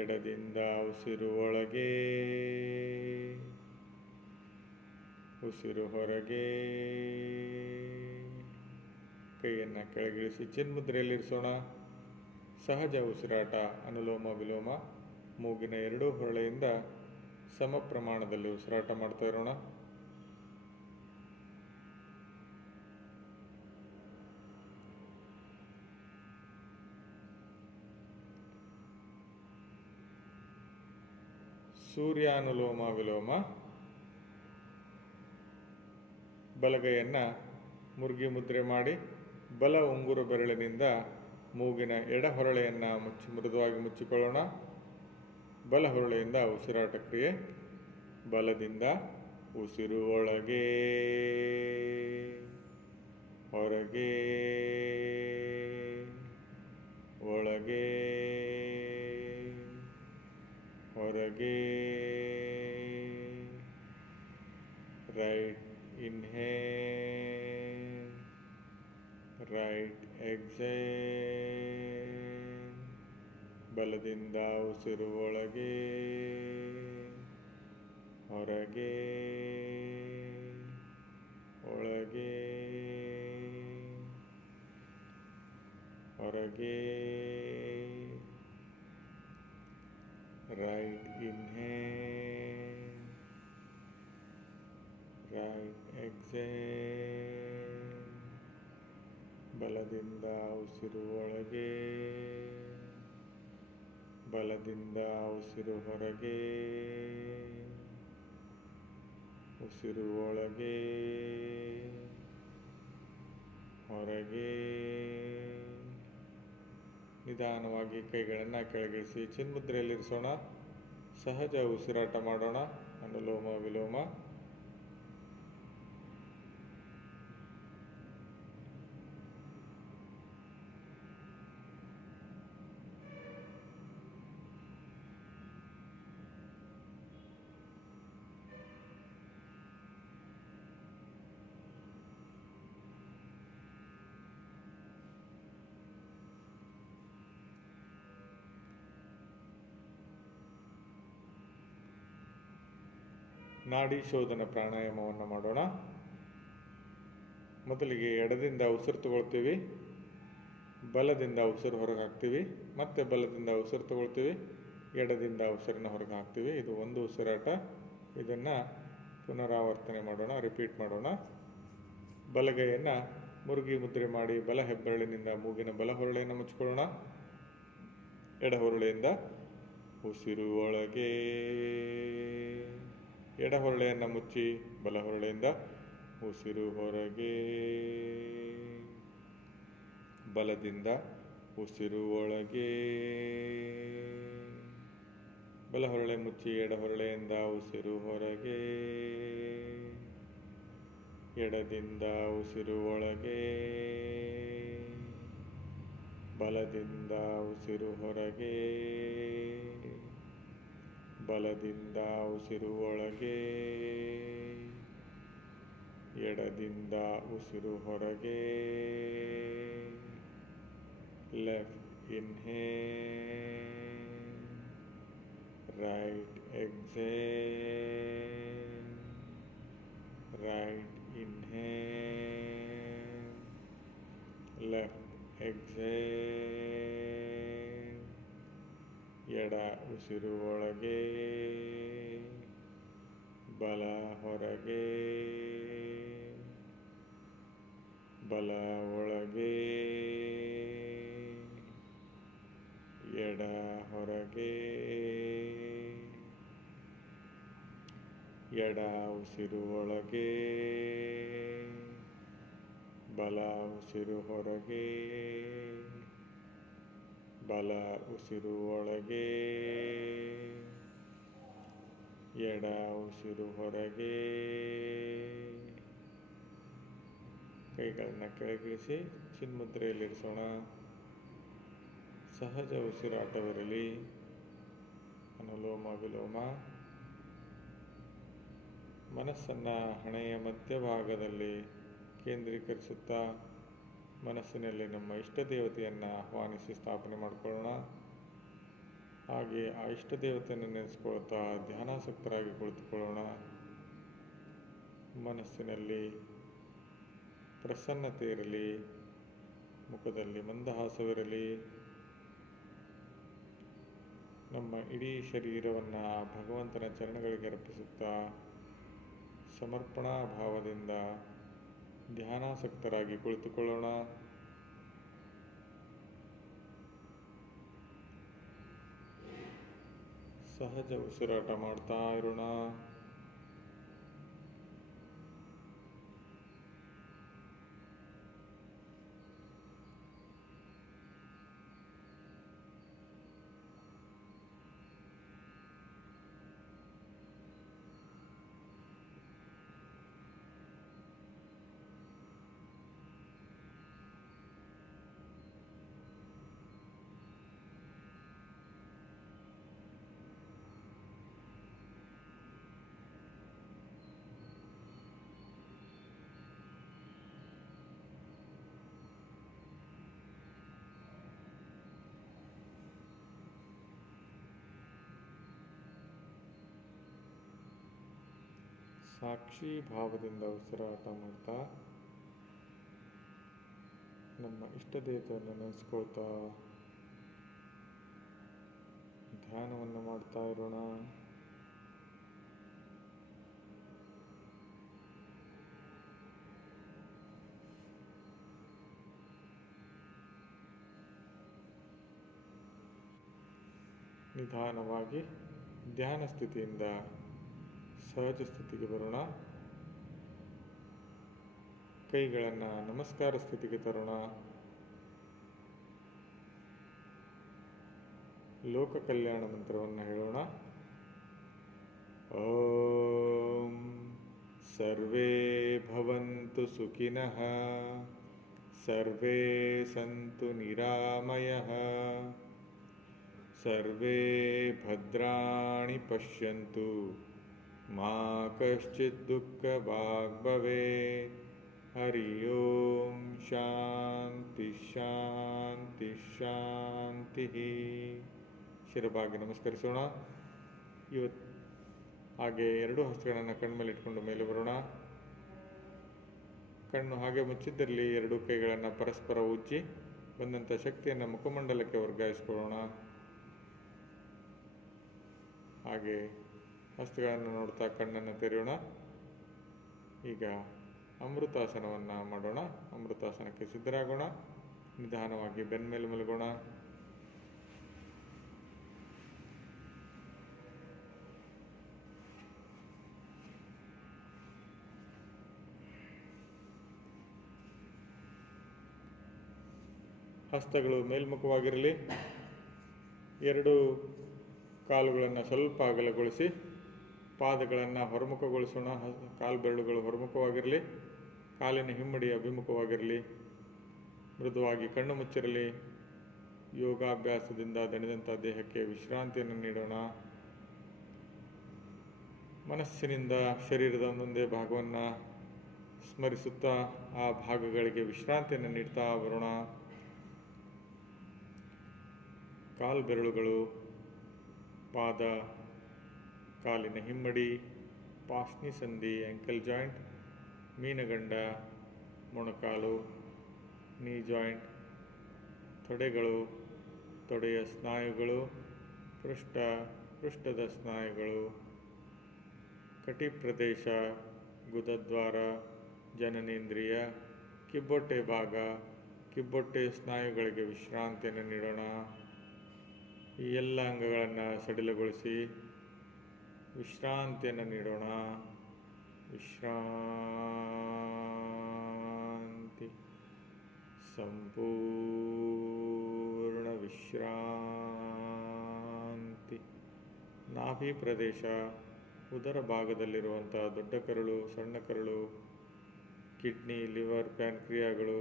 ಎಡದಿಂದ ಉಸಿರು ಒಳಗೆ, ಉಸಿರು ಹೊರಗೆ. ಕೈಯನ್ನು ಕೆಳಗಿಳಿಸಿ ಚಿನ್ಮುದ್ರೆಯಲ್ಲಿರಿಸೋಣ. ಸಹಜ ಉಸಿರಾಟ ಅನುಲೋಮ ವಿಲೋಮ. ಮೂಗಿನ ಎರಡೂ ಹೊರಳೆಯಿಂದ ಸಮ ಪ್ರಮಾಣದಲ್ಲಿ ಉಸಿರಾಟ ಮಾಡ್ತಾ ಇರೋಣ. ಸೂರ್ಯಾನುಲೋಮ ವಿಲೋಮ. ಬಲಗೈಯನ್ನು ಮುರುಗಿ ಮುದ್ರೆ ಮಾಡಿ ಬಲ ಉಂಗುರ ಬೆರಳಿನಿಂದ ಮೂಗಿನ ಎಡ ಹೊರಳೆಯನ್ನು ಮೃದುವಾಗಿ ಮುಚ್ಚಿಕೊಳ್ಳೋಣ. ಬಲ ಹೊರಳೆಯಿಂದ ಉಸಿರಾಟ ಕ್ರಿಯೆ. ಬಲದಿಂದ ಉಸಿರು ಒಳಗೆ ಹೊರಗೆ, ಒಳಗೆ ಹೊರಗೆ. Right inhale, right exhale. ಬಲದಿಂದ ಉಸಿರು ಒಳಗೆ ಹೊರಗೆ, ಒಳಗೆ ಹೊರಗೆ. Right inhale, right exhale. ಬಲದಿಂದ ಉಸಿರು ಒಳಗೆ, ಬಲದಿಂದ ಉಸಿರು ಹೊರಗೆ, ಉಸಿರು ಒಳಗೆ ಹೊರಗೆ. ನಿಧಾನವಾಗಿ ಕೈಗಳನ್ನು ಕೆಳಗಿಳಿಸಿ ಚಿನ್ಮುದ್ರೆಯಲ್ಲಿರಿಸೋಣ. ಸಹಜ ಉಸಿರಾಟ ಮಾಡೋಣ. ಅನುಲೋಮ ವಿಲೋಮ. ನಾಡಿ ಶೋಧನ ಪ್ರಾಣಾಯಾಮವನ್ನು ಮಾಡೋಣ. ಮೊದಲಿಗೆ ಎಡದಿಂದ ಉಸಿರು ತಗೊಳ್ತೀವಿ, ಬಲದಿಂದ ಉಸಿರು ಹೊರಗೆ ಹಾಕ್ತೀವಿ, ಮತ್ತೆ ಬಲದಿಂದ ಉಸಿರು ತಗೊಳ್ತೀವಿ, ಎಡದಿಂದ ಉಸಿರನ್ನ ಹೊರಗೆ ಹಾಕ್ತೀವಿ. ಇದು ಒಂದು ಉಸಿರಾಟ. ಇದನ್ನು ಪುನರಾವರ್ತನೆ ಮಾಡೋಣ, ರಿಪೀಟ್ ಮಾಡೋಣ. ಬಲಗೈಯನ್ನು ಮುರುಗಿ ಮುದ್ರೆ ಮಾಡಿ ಬಲ ಹೆಬ್ಬೆರಳಿನಿಂದ ಮೂಗಿನ ಬಲ ಹೊರಳೆಯನ್ನು ಮುಚ್ಚಿಕೊಳ್ಳೋಣ. ಎಡ ಹೊರಳೆಯಿಂದ ಉಸಿರು ಒಳಗೆ, ಎಡ ಹೊರಳೆಯನ್ನು ಮುಚ್ಚಿ ಬಲ ಹೊರಳೆಯಿಂದ ಉಸಿರು ಹೊರಗೆ. ಬಲದಿಂದ ಉಸಿರು ಒಳಗೆ, ಬಲ ಹೊರಳೆ ಮುಚ್ಚಿ ಎಡ ಹೊರಳೆಯಿಂದ ಉಸಿರು ಹೊರಗೆ. ಎಡದಿಂದ ಉಸಿರು ಒಳಗೆ, ಬಲದಿಂದ ಉಸಿರು ಹೊರಗೆ, ಬಲದಿಂದ ಉಸಿರು ಒಳಗೆ, ಎಡದಿಂದ ಉಸಿರು ಹೊರಗೆ. left inhale, right exhale, right inhale, left exhale, ಎಡ ಉಸಿರು ಒಳಗೆ, ಬಲ ಹೊರಗೆ, ಬಲ ಒಳಗೆ, ಎಡ ಹೊರಗೆ, ಎಡ ಉಸಿರು ಒಳಗೆ, ಬಲ ಉಸಿರು ಹೊರಗೆ, ಬಲ ಉಸಿರು ಒಳಗೆ, ಎಡ ಉಸಿರು ಹೊರಗೆ. ಕೈಗಳನ್ನು ಕೆಳಗಿಳಿಸಿ ಚಿನ್ಮುದ್ರೆಯಲ್ಲಿರಿಸೋಣ. ಸಹಜ ಉಸಿರಾಟವಿರಲಿ. ಅನುಲೋಮ ವಿಲೋಮ. ಮನಸ್ಸನ್ನು ಹಣೆಯ ಮಧ್ಯಭಾಗದಲ್ಲಿ ಕೇಂದ್ರೀಕರಿಸುತ್ತಾ ಮನಸ್ಸಿನಲ್ಲಿ ನಮ್ಮ ಇಷ್ಟ ದೇವತೆಯನ್ನು ಆಹ್ವಾನಿಸಿ ಸ್ಥಾಪನೆ ಮಾಡಿಕೊಳ್ಳೋಣ. ಹಾಗೆ ಆ ಇಷ್ಟ ದೇವತೆಯನ್ನು ನೆನೆಸ್ಕೊಳ್ತಾ ಧ್ಯಾನಾಸಕ್ತರಾಗಿ ಕುಳಿತುಕೊಳ್ಳೋಣ. ಮನಸ್ಸಿನಲ್ಲಿ ಪ್ರಸನ್ನತೆ ಇರಲಿ, ಮುಖದಲ್ಲಿ ಮಂದಹಾಸವಿರಲಿ. ನಮ್ಮ ಇಡೀ ಶರೀರವನ್ನು ಭಗವಂತನ ಚರಣಗಳಿಗೆ ಅರ್ಪಿಸುತ್ತಾ ಸಮರ್ಪಣಾ ಭಾವದಿಂದ ಧ್ಯಾನಾಸಕ್ತರಾಗಿ ಕುಳಿತುಕೊಳ್ಳೋಣ. ಸಹಜ ಉಸಿರಾಟ ಮಾಡ್ತಾ ಇರೋಣ. ಸಾಕ್ಷಿ ಭಾವದಿಂದ ಉಸಿರಾಟ ಮಾಡ್ತಾ ನಮ್ಮ ಇಷ್ಟ ದೇವತೆಯನ್ನು ನೆನೆಸ್ಕೊಳ್ತಾ ಧ್ಯಾನವನ್ನು ಮಾಡ್ತಾ ಇರೋಣ. ನಿಧಾನವಾಗಿ ಧ್ಯಾನ ಸ್ಥಿತಿಯಿಂದ ಸಹಜ ಸ್ಥಿತಿಗೆ ಬರೋಣ. ಕೈಗಳನ್ನು ನಮಸ್ಕಾರ ಸ್ಥಿತಿಗೆ ತರೋಣ. ಲೋಕ ಕಲ್ಯಾಣ ಮಂತ್ರವನ್ನು ಹೇಳೋಣ. ಓಂ ಸರ್ವೇ ಭವಂತು ಸುಖಿನಃ, ಸರ್ವೇ ಸಂತು ನಿರಾಮಯಃ, ಸರ್ವೇ ಭದ್ರಾಣಿ ಪಶ್ಯಂತು, ಮಾ ಕಶ್ಚಿತ್ ದುಃಖಭಾಗ್ ಭವೇತ್. ಹರಿ ಓಂ ಶಾಂತಿ ಶಾಂತಿ ಶಾಂತಿ. ಶಿರಬಾಗಿ ನಮಸ್ಕರಿಸೋಣ. ಇವತ್ತು ಹಾಗೆ ಎರಡು ಹಸ್ತಗಳನ್ನು ಕಣ್ಮೇಲೆ ಇಟ್ಕೊಂಡು ಮೇಲೆ ಬರೋಣ. ಕಣ್ಣು ಹಾಗೆ ಮುಚ್ಚಿದ್ದಲ್ಲಿ ಎರಡು ಕೈಗಳನ್ನು ಪರಸ್ಪರ ಉಜ್ಜಿ ಬಂದಂಥ ಶಕ್ತಿಯನ್ನು ಮುಖಮಂಡಲಕ್ಕೆ ವರ್ಗಾಯಿಸ್ಕೊಳ್ಳೋಣ. ಹಾಗೆ ಹಸ್ತಗಳನ್ನು ನೋಡ್ತಾ ಕಣ್ಣನ್ನು ತೆರೆಯೋಣ. ಈಗ ಅಮೃತಾಸನವನ್ನು ಮಾಡೋಣ. ಅಮೃತಾಸನಕ್ಕೆ ಸಿದ್ಧರಾಗೋಣ. ನಿಧಾನವಾಗಿ ಬೆನ್ಮೇಲೆ ಮಲಗೋಣ. ಹಸ್ತಗಳು ಮೇಲ್ಮುಖವಾಗಿರಲಿ. ಎರಡು ಕಾಲುಗಳನ್ನು ಸ್ವಲ್ಪ ಅಗಲಗೊಳಿಸಿ ಪಾದಗಳನ್ನು ಹೊರಮುಖಗೊಳಿಸೋಣ. ಕಾಲು ಬೆರಳುಗಳು ಹೊರಮುಖವಾಗಿರಲಿ. ಕಾಲಿನ ಹಿಮ್ಮಡಿ ಅಭಿಮುಖವಾಗಿರಲಿ. ಮೃದುವಾಗಿ ಕಣ್ಣು ಮುಚ್ಚಿರಲಿ. ಯೋಗಾಭ್ಯಾಸದಿಂದ ದಣಿದಂಥ ದೇಹಕ್ಕೆ ವಿಶ್ರಾಂತಿಯನ್ನು ನೀಡೋಣ. ಮನಸ್ಸಿನಿಂದ ಶರೀರದ ಒಂದೊಂದೇ ಭಾಗವನ್ನು ಸ್ಮರಿಸುತ್ತಾ ಆ ಭಾಗಗಳಿಗೆ ವಿಶ್ರಾಂತಿಯನ್ನು ನೀಡ್ತಾ ಬರೋಣ. ಕಾಲು ಬೆರಳುಗಳು, ಪಾದ, ಕಾಲಿನ ಹಿಮ್ಮಡಿ, ಪಾಶ್ನಿ ಸಂಧಿ, ಆ್ಯಂಕಲ್ ಜಾಯಿಂಟ್, ಮೀನಗಂಡ, ಮೊಣಕಾಲು, ನೀ ಜಾಯಿಂಟ್, ತೊಡೆಗಳು, ತೊಡೆಯ ಸ್ನಾಯುಗಳು, ಪೃಷ್ಠದ ಸ್ನಾಯುಗಳು, ಕಟಿ ಪ್ರದೇಶ, ಗುದದ್ವಾರ, ಜನನೇಂದ್ರಿಯ, ಕಿಬ್ಬೊಟ್ಟೆ ಭಾಗ, ಕಿಬ್ಬೊಟ್ಟೆ ಸ್ನಾಯುಗಳಿಗೆ ವಿಶ್ರಾಂತಿಯನ್ನು ನೀಡೋಣ. ಈ ಎಲ್ಲ ಅಂಗಗಳನ್ನು ಸಡಿಲಗೊಳಿಸಿ ವಿಶ್ರಾಂತಿಯನ್ನು ನೀಡೋಣ. ವಿಶ್ರಾಂತಿ, ಸಂಪೂರ್ಣ ವಿಶ್ರಾಂತಿ. ನಾಭಿ ಪ್ರದೇಶ, ಉದರ ಭಾಗದಲ್ಲಿರುವಂಥ ದೊಡ್ಡ ಕರುಳು, ಸಣ್ಣ ಕರುಳು, ಕಿಡ್ನಿ, ಲಿವರ್, ಪ್ಯಾನ್ಕ್ರಿಯಾಗಳು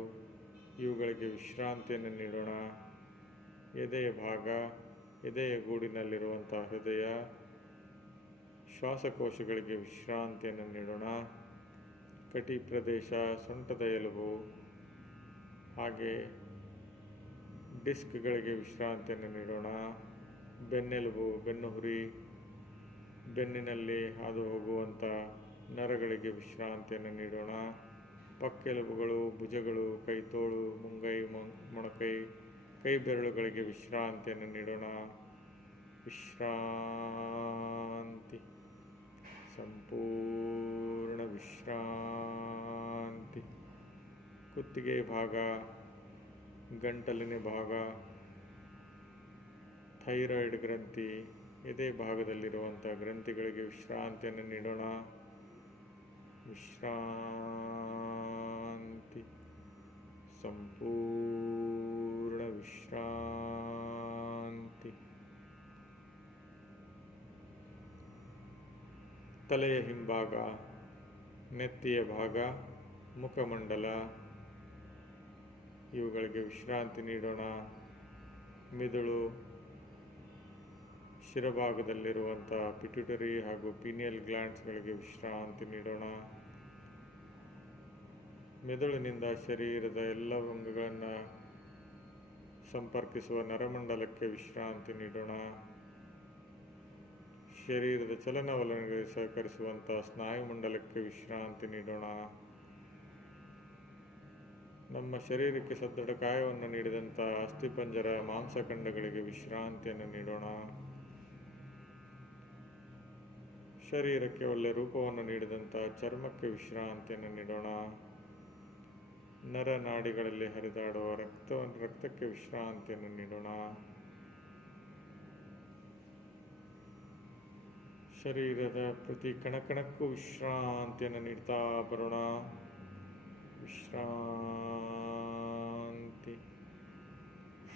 ಇವುಗಳಿಗೆ ವಿಶ್ರಾಂತಿಯನ್ನು ನೀಡೋಣ. ಎದೆಯ ಭಾಗ, ಎದೆಯ ಗೂಡಿನಲ್ಲಿರುವಂಥ ಹೃದಯ, ಶ್ವಾಸಕೋಶಗಳಿಗೆ ವಿಶ್ರಾಂತಿಯನ್ನು ನೀಡೋಣ. ಕಟಿ ಪ್ರದೇಶ, ಸೊಂಟದ ಎಲುಬು, ಹಾಗೆ ಡಿಸ್ಕ್ಗಳಿಗೆ ವಿಶ್ರಾಂತಿಯನ್ನು ನೀಡೋಣ. ಬೆನ್ನೆಲುಬು, ಬೆನ್ನುಹುರಿ, ಬೆನ್ನಿನಲ್ಲಿ ಹಾದು ಹೋಗುವಂಥ ನರಗಳಿಗೆ ವಿಶ್ರಾಂತಿಯನ್ನು ನೀಡೋಣ. ಪಕ್ಕೆಲುಬುಗಳು, ಭುಜಗಳು, ಕೈತೋಳು, ಮುಂಗೈ, ಮೊಣಕೈ, ಕೈ ಬೆರಳುಗಳಿಗೆ ವಿಶ್ರಾಂತಿಯನ್ನು ನೀಡೋಣ. ವಿಶ್ರಾಂತಿ, ಸಂಪೂರ್ಣ ವಿಶ್ರಾಂತಿ. ಕುತ್ತಿಗೆ ಭಾಗ, ಗಂಟಲಿನ ಭಾಗ, ಥೈರಾಯ್ಡ್ ಗ್ರಂಥಿ, ಎದೆ ಭಾಗದಲ್ಲಿರುವಂಥ ಗ್ರಂಥಿಗಳಿಗೆ ವಿಶ್ರಾಂತಿಯನ್ನು ನೀಡೋಣ. ವಿಶ್ರಾಂತಿ, ಸಂಪೂರ್ಣ ವಿಶ್ರಾಂತಿ. ತಲೆಯ ಹಿಂಭಾಗ, ನೆತ್ತಿಯ ಭಾಗ, ಮುಖಮಂಡಲ ಇವುಗಳಿಗೆ ವಿಶ್ರಾಂತಿ ನೀಡೋಣ. ಮಿದುಳು, ಶಿರಭಾಗದಲ್ಲಿರುವಂಥ ಪಿಟ್ಯೂಟರಿ ಹಾಗೂ ಪೀನಿಯಲ್ ಗ್ಲ್ಯಾಂಡ್ಸ್ಗಳಿಗೆ ವಿಶ್ರಾಂತಿ ನೀಡೋಣ. ಮೆದುಳಿನಿಂದ ಶರೀರದ ಎಲ್ಲ ಅಂಗಗಳನ್ನು ಸಂಪರ್ಕಿಸುವ ನರಮಂಡಲಕ್ಕೆ ವಿಶ್ರಾಂತಿ ನೀಡೋಣ. ಶರೀರದ ಚಲನವಲನಗಳಿಗೆ ಸಹಕರಿಸುವಂಥ ಸ್ನಾಯುಮಂಡಲಕ್ಕೆ ವಿಶ್ರಾಂತಿ ನೀಡೋಣ. ನಮ್ಮ ಶರೀರಕ್ಕೆ ಸದೃಢ ಕಾಯವನ್ನು ನೀಡಿದಂಥ ಅಸ್ಥಿಪಂಜರ, ಮಾಂಸಖಂಡಗಳಿಗೆ ವಿಶ್ರಾಂತಿಯನ್ನು ನೀಡೋಣ. ಶರೀರಕ್ಕೆ ಒಳ್ಳೆಯ ರೂಪವನ್ನು ನೀಡಿದಂಥ ಚರ್ಮಕ್ಕೆ ವಿಶ್ರಾಂತಿಯನ್ನು ನೀಡೋಣ. ನರನಾಡಿಗಳಲ್ಲಿ ಹರಿದಾಡುವ ರಕ್ತಕ್ಕೆ ವಿಶ್ರಾಂತಿಯನ್ನು ನೀಡೋಣ. ಶರೀರದ ಪ್ರತಿ ಕಣಕಣಕ್ಕೂ ವಿಶ್ರಾಂತಿಯನ್ನು ನೀಡ್ತಾ ಬರೋಣ. ವಿಶ್ರಾಂತಿ,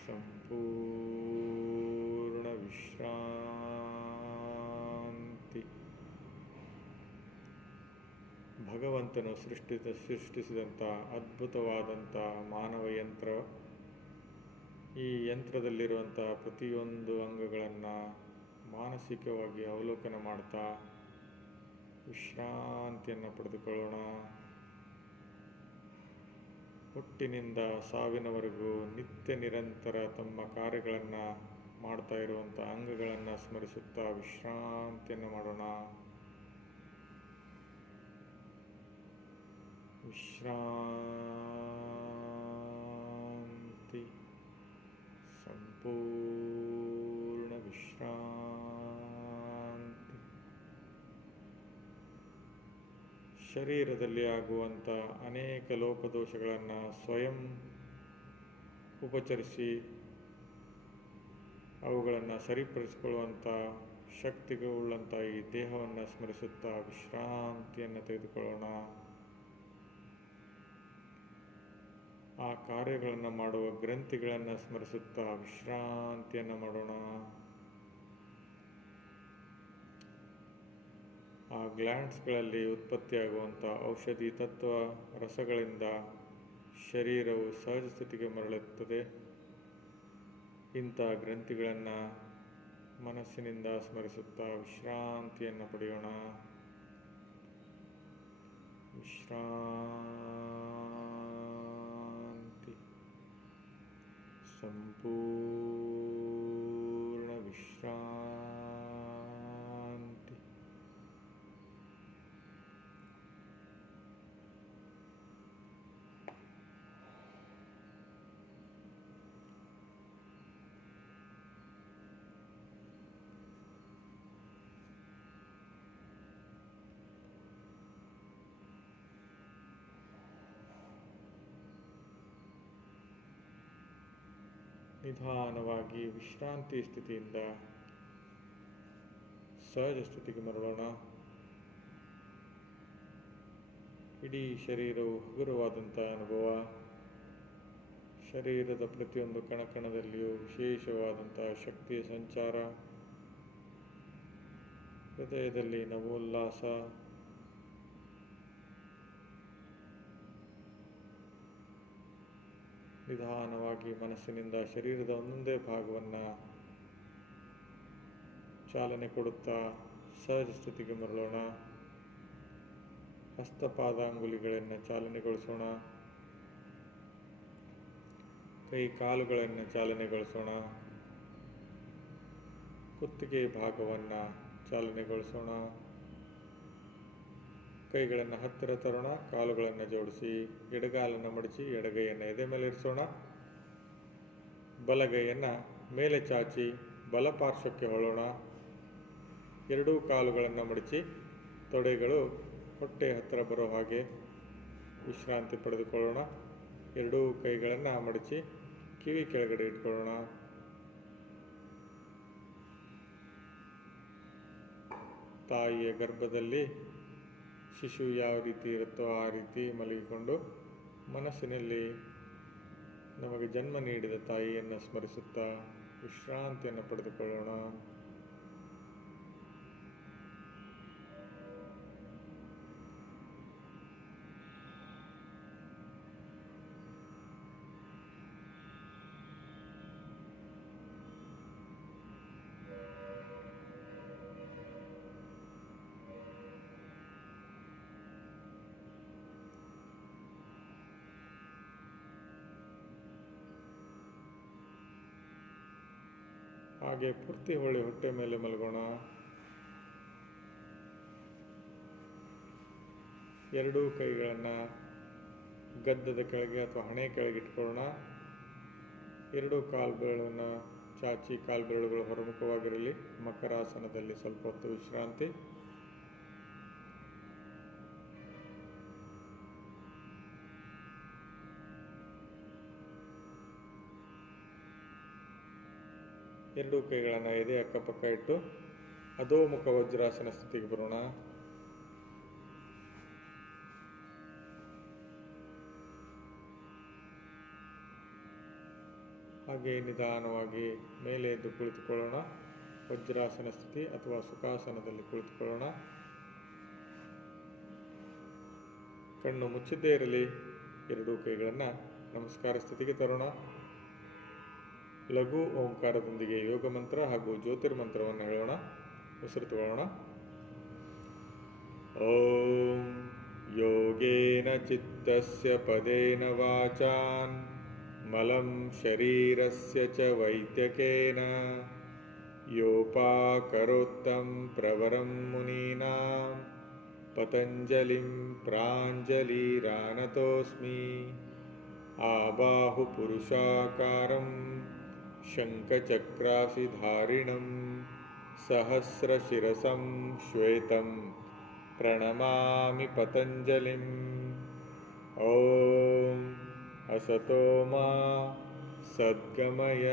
ಸಂಪೂರ್ಣ ವಿಶ್ರಾಂತಿ. ಭಗವಂತನು ಸೃಷ್ಟಿಸಿದಂಥ ಅದ್ಭುತವಾದಂಥ ಮಾನವ ಯಂತ್ರ, ಈ ಯಂತ್ರದಲ್ಲಿರುವಂಥ ಪ್ರತಿಯೊಂದು ಅಂಗಗಳನ್ನು ಮಾನಸಿಕವಾಗಿ ಅವಲೋಕನ ಮಾಡ್ತಾ ವಿಶ್ರಾಂತಿಯನ್ನು ಪಡೆದುಕೊಳ್ಳೋಣ. ಹುಟ್ಟಿನಿಂದ ಸಾವಿನವರೆಗೂ ನಿತ್ಯ ನಿರಂತರ ತಮ್ಮ ಕಾರ್ಯಗಳನ್ನು ಮಾಡ್ತಾ ಇರುವಂಥ ಅಂಗಗಳನ್ನು ಸ್ಮರಿಸುತ್ತಾ ವಿಶ್ರಾಂತಿಯನ್ನು ಮಾಡೋಣ. ವಿಶ್ರಾಂತಿ, ಸಂಪೂರ್ಣ ವಿಶ್ರಾಂತಿ. ಶರೀರದಲ್ಲಿ ಆಗುವಂಥ ಅನೇಕ ಲೋಪದೋಷಗಳನ್ನು ಸ್ವಯಂ ಉಪಚರಿಸಿ ಅವುಗಳನ್ನು ಸರಿಪಡಿಸಿಕೊಳ್ಳುವಂಥ ಶಕ್ತಿಗಳುಳ್ಳಂಥ ಈ ದೇಹವನ್ನು ಸ್ಮರಿಸುತ್ತಾ ವಿಶ್ರಾಂತಿಯನ್ನು ತೆಗೆದುಕೊಳ್ಳೋಣ. ಆ ಕಾರ್ಯಗಳನ್ನು ಮಾಡುವ ಗ್ರಂಥಿಗಳನ್ನು ಸ್ಮರಿಸುತ್ತಾ ವಿಶ್ರಾಂತಿಯನ್ನು ಮಾಡೋಣ. ಆ ಗ್ಲ್ಯಾಂಡ್ಸ್ಗಳಲ್ಲಿ ಉತ್ಪತ್ತಿಯಾಗುವಂಥ ಔಷಧಿ ತತ್ವ ರಸಗಳಿಂದ ಶರೀರವು ಸಹಜ ಸ್ಥಿತಿಗೆ ಮರಳುತ್ತದೆ. ಇಂಥ ಗ್ರಂಥಿಗಳನ್ನು ಮನಸ್ಸಿನಿಂದ ಸ್ಮರಿಸುತ್ತಾ ವಿಶ್ರಾಂತಿಯನ್ನು ಪಡೆಯೋಣ. ವಿಶ್ರಾಂತಿ, ಸಂಪೂರ್ಣ ಶಾಂತಿ. ನಿಧಾನವಾಗಿ ವಿಶ್ರಾಂತಿ ಸ್ಥಿತಿಯಿಂದ ಸಹಜ ಸ್ಥಿತಿಗೆ ಮರಳೋಣ. ಇಡೀ ಶರೀರವು ಹಗುರವಾದಂಥ ಅನುಭವ. ಶರೀರದ ಪ್ರತಿಯೊಂದು ಕಣಕಣದಲ್ಲಿಯೂ ವಿಶೇಷವಾದಂಥ ಶಕ್ತಿಯ ಸಂಚಾರ. ಹೃದಯದಲ್ಲಿ ನವೋಲ್ಲಾಸ. ನಿಧಾನವಾಗಿ ಮನಸ್ಸಿನಿಂದ ಶರೀರದ ಒಂದೊಂದೇ ಭಾಗವನ್ನು ಚಾಲನೆ ಕೊಡುತ್ತಾ ಸಹಜ ಸ್ಥಿತಿಗೆ ಮರಳೋಣ. ಹಸ್ತಪಾದಾಂಗುಲಿಗಳನ್ನು ಚಾಲನೆಗೊಳಿಸೋಣ. ಕೈ ಕಾಲುಗಳನ್ನು ಚಾಲನೆಗೊಳಿಸೋಣ. ಕುತ್ತಿಗೆ ಭಾಗವನ್ನು ಚಾಲನೆಗೊಳಿಸೋಣ. ಕೈಗಳನ್ನು ಹತ್ತಿರ ತರೋಣ. ಕಾಲುಗಳನ್ನು ಜೋಡಿಸಿ ಎಡಗಾಲನ್ನು ಮಡಚಿ ಎಡಗೈಯನ್ನು ಎದೆ ಮೇಲೆ ಇರಿಸೋಣ. ಬಲಗೈಯನ್ನು ಮೇಲೆ ಚಾಚಿ ಬಲಪಾರ್ಶ್ವಕ್ಕೆ ಹೊಳೋಣ. ಎರಡೂ ಕಾಲುಗಳನ್ನು ಮಡಚಿ ತೊಡೆಗಳು ಹೊಟ್ಟೆ ಹತ್ತಿರ ಬರೋ ಹಾಗೆ ವಿಶ್ರಾಂತಿ ಪಡೆದುಕೊಳ್ಳೋಣ. ಎರಡೂ ಕೈಗಳನ್ನು ಮಡಚಿ ಕಿವಿ ಕೆಳಗಡೆ ಇಟ್ಕೊಳ್ಳೋಣ. ತಾಯಿಯ ಗರ್ಭದಲ್ಲಿ ಶಿಶು ಯಾವ ರೀತಿ ಇರುತ್ತೋ ಆ ರೀತಿ ಮಲಗಿಕೊಂಡು ಮನಸ್ಸಿನಲ್ಲಿ ನಮಗೆ ಜನ್ಮ ನೀಡಿದ ತಾಯಿಯನ್ನು ಸ್ಮರಿಸುತ್ತಾ ವಿಶ್ರಾಂತಿಯನ್ನು ಪಡೆದುಕೊಳ್ಳೋಣ. ಹಾಗೆ ಪೂರ್ತಿ ಹೊಟ್ಟೆ ಮೇಲೆ ಮಲಗೋಣ. ಎರಡೂ ಕೈಗಳನ್ನು ಗದ್ದದ ಕೆಳಗೆ ಅಥವಾ ಹಣೆ ಕೆಳಗೆ ಇಟ್ಕೊಳ್ಳೋಣ. ಎರಡೂ ಕಾಲ್ಬೆರಳನ್ನು ಚಾಚಿ ಕಾಲ್ಬೆರಳುಗಳು ಹೊರಮುಖವಾಗಿರಲಿ. ಮಕರಾಸನದಲ್ಲಿ ಸ್ವಲ್ಪ ಹೊತ್ತು ವಿಶ್ರಾಂತಿ. ಎರಡೂ ಕೈಗಳನ್ನು ಎದೆ ಅಕ್ಕಪಕ್ಕ ಇಟ್ಟು ಅಧೋಮುಖ ವಜ್ರಾಸನ ಸ್ಥಿತಿಗೆ ಬರೋಣ. ಹಾಗೆ ನಿಧಾನವಾಗಿ ಮೇಲೆ ಎದ್ದು ಕುಳಿತುಕೊಳ್ಳೋಣ. ವಜ್ರಾಸನ ಸ್ಥಿತಿ ಅಥವಾ ಸುಖಾಸನದಲ್ಲಿ ಕುಳಿತುಕೊಳ್ಳೋಣ. ಕಣ್ಣು ಮುಚ್ಚಿದ್ದೇ ಇರಲಿ. ಎರಡೂ ಕೈಗಳನ್ನು ನಮಸ್ಕಾರ ಸ್ಥಿತಿಗೆ ತರೋಣ. ಲಘು ಓಂಕಾರದೊಂದಿಗೆ ಯೋಗ ಮಂತ್ರ ಹಾಗೂ ಜ್ಯೋತಿರ್ಮಂತ್ರವನ್ನು ಹೇಳೋಣ. ಉಸಿರು ತಗೊಳ್ಳೋಣ. ಓಂ ಯೋಗೇನ ಚಿತ್ತಸ್ಯ ಪದೇನ ವಾಚಾನ್ ಮಲಂ ಶರೀರಸ್ಯ ಚ ವೈದ್ಯಕೇನ ಯೋಪಾಕರೋತ್ತಂ ಪ್ರವರಂ ಮುನೀನಾಂ ಪತಂಜಲಿಂ ಪ್ರಾಂಜಲಿರಾನತೋಸ್ಮಿ. ಆಬಾಹು ಪುರುಷಾಕಾರಂ ಶಂಖಚಕ್ರಾಸಿಧಾರಿಣಂ ಸಹಸ್ರಶಿರಸಂ ಶ್ವೇತಂ ಪ್ರಣಮಾಮಿ ಪತಂಜಲಿಂ. ಓಂ ಅಸತೋ ಮಾ ಸದ್ಗಮಯ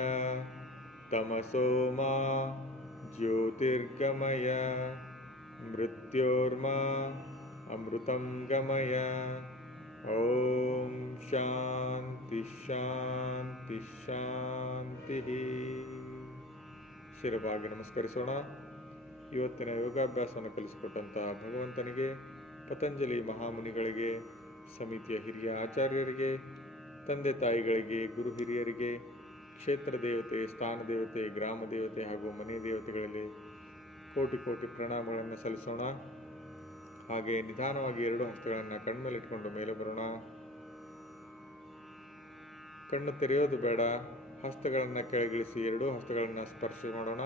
ತಮಸೋ ಮಾ ಜ್ಯೋತಿರ್ಗಮಯ ಮೃತ್ಯೋರ್ಮಾ ಅಮೃತಂ ಗಮಯ. ಓಂ ಶಾಂತಿ ಶಾಂತಿ ಶಾಂತಿ. ಶಿರವಾಗಿ ನಮಸ್ಕರಿಸೋಣ. ಇವತ್ತಿನ ಯೋಗಾಭ್ಯಾಸವನ್ನು ಕಲಿಸಿಕೊಟ್ಟಂತಹ ಭಗವಂತನಿಗೆ, ಪತಂಜಲಿ ಮಹಾಮುನಿಗಳಿಗೆ, ಸಮಿತಿಯ ಹಿರಿಯ ಆಚಾರ್ಯರಿಗೆ, ತಂದೆ ತಾಯಿಗಳಿಗೆ, ಗುರು ಹಿರಿಯರಿಗೆ, ಕ್ಷೇತ್ರ ದೇವತೆ, ಸ್ಥಾನ ದೇವತೆ, ಗ್ರಾಮ ದೇವತೆ ಹಾಗೂ ಮನೆ ದೇವತೆಗಳಲ್ಲಿ ಕೋಟಿ ಕೋಟಿ ಪ್ರಣಾಮಗಳನ್ನು ಸಲ್ಲಿಸೋಣ. ಹಾಗೆ ನಿಧಾನವಾಗಿ ಎರಡು ಹಸ್ತಗಳನ್ನು ಕಣ್ಮೇಲಿಟ್ಕೊಂಡು ಮೇಲೆ ಬರೋಣ. ಕಣ್ಣು ತೆರೆಯೋದು ಬೇಡ. ಹಸ್ತಗಳನ್ನು ಕೆಳಗಿಳಿಸಿ ಎರಡೂ ಹಸ್ತಗಳನ್ನು ಸ್ಪರ್ಶ ಮಾಡೋಣ.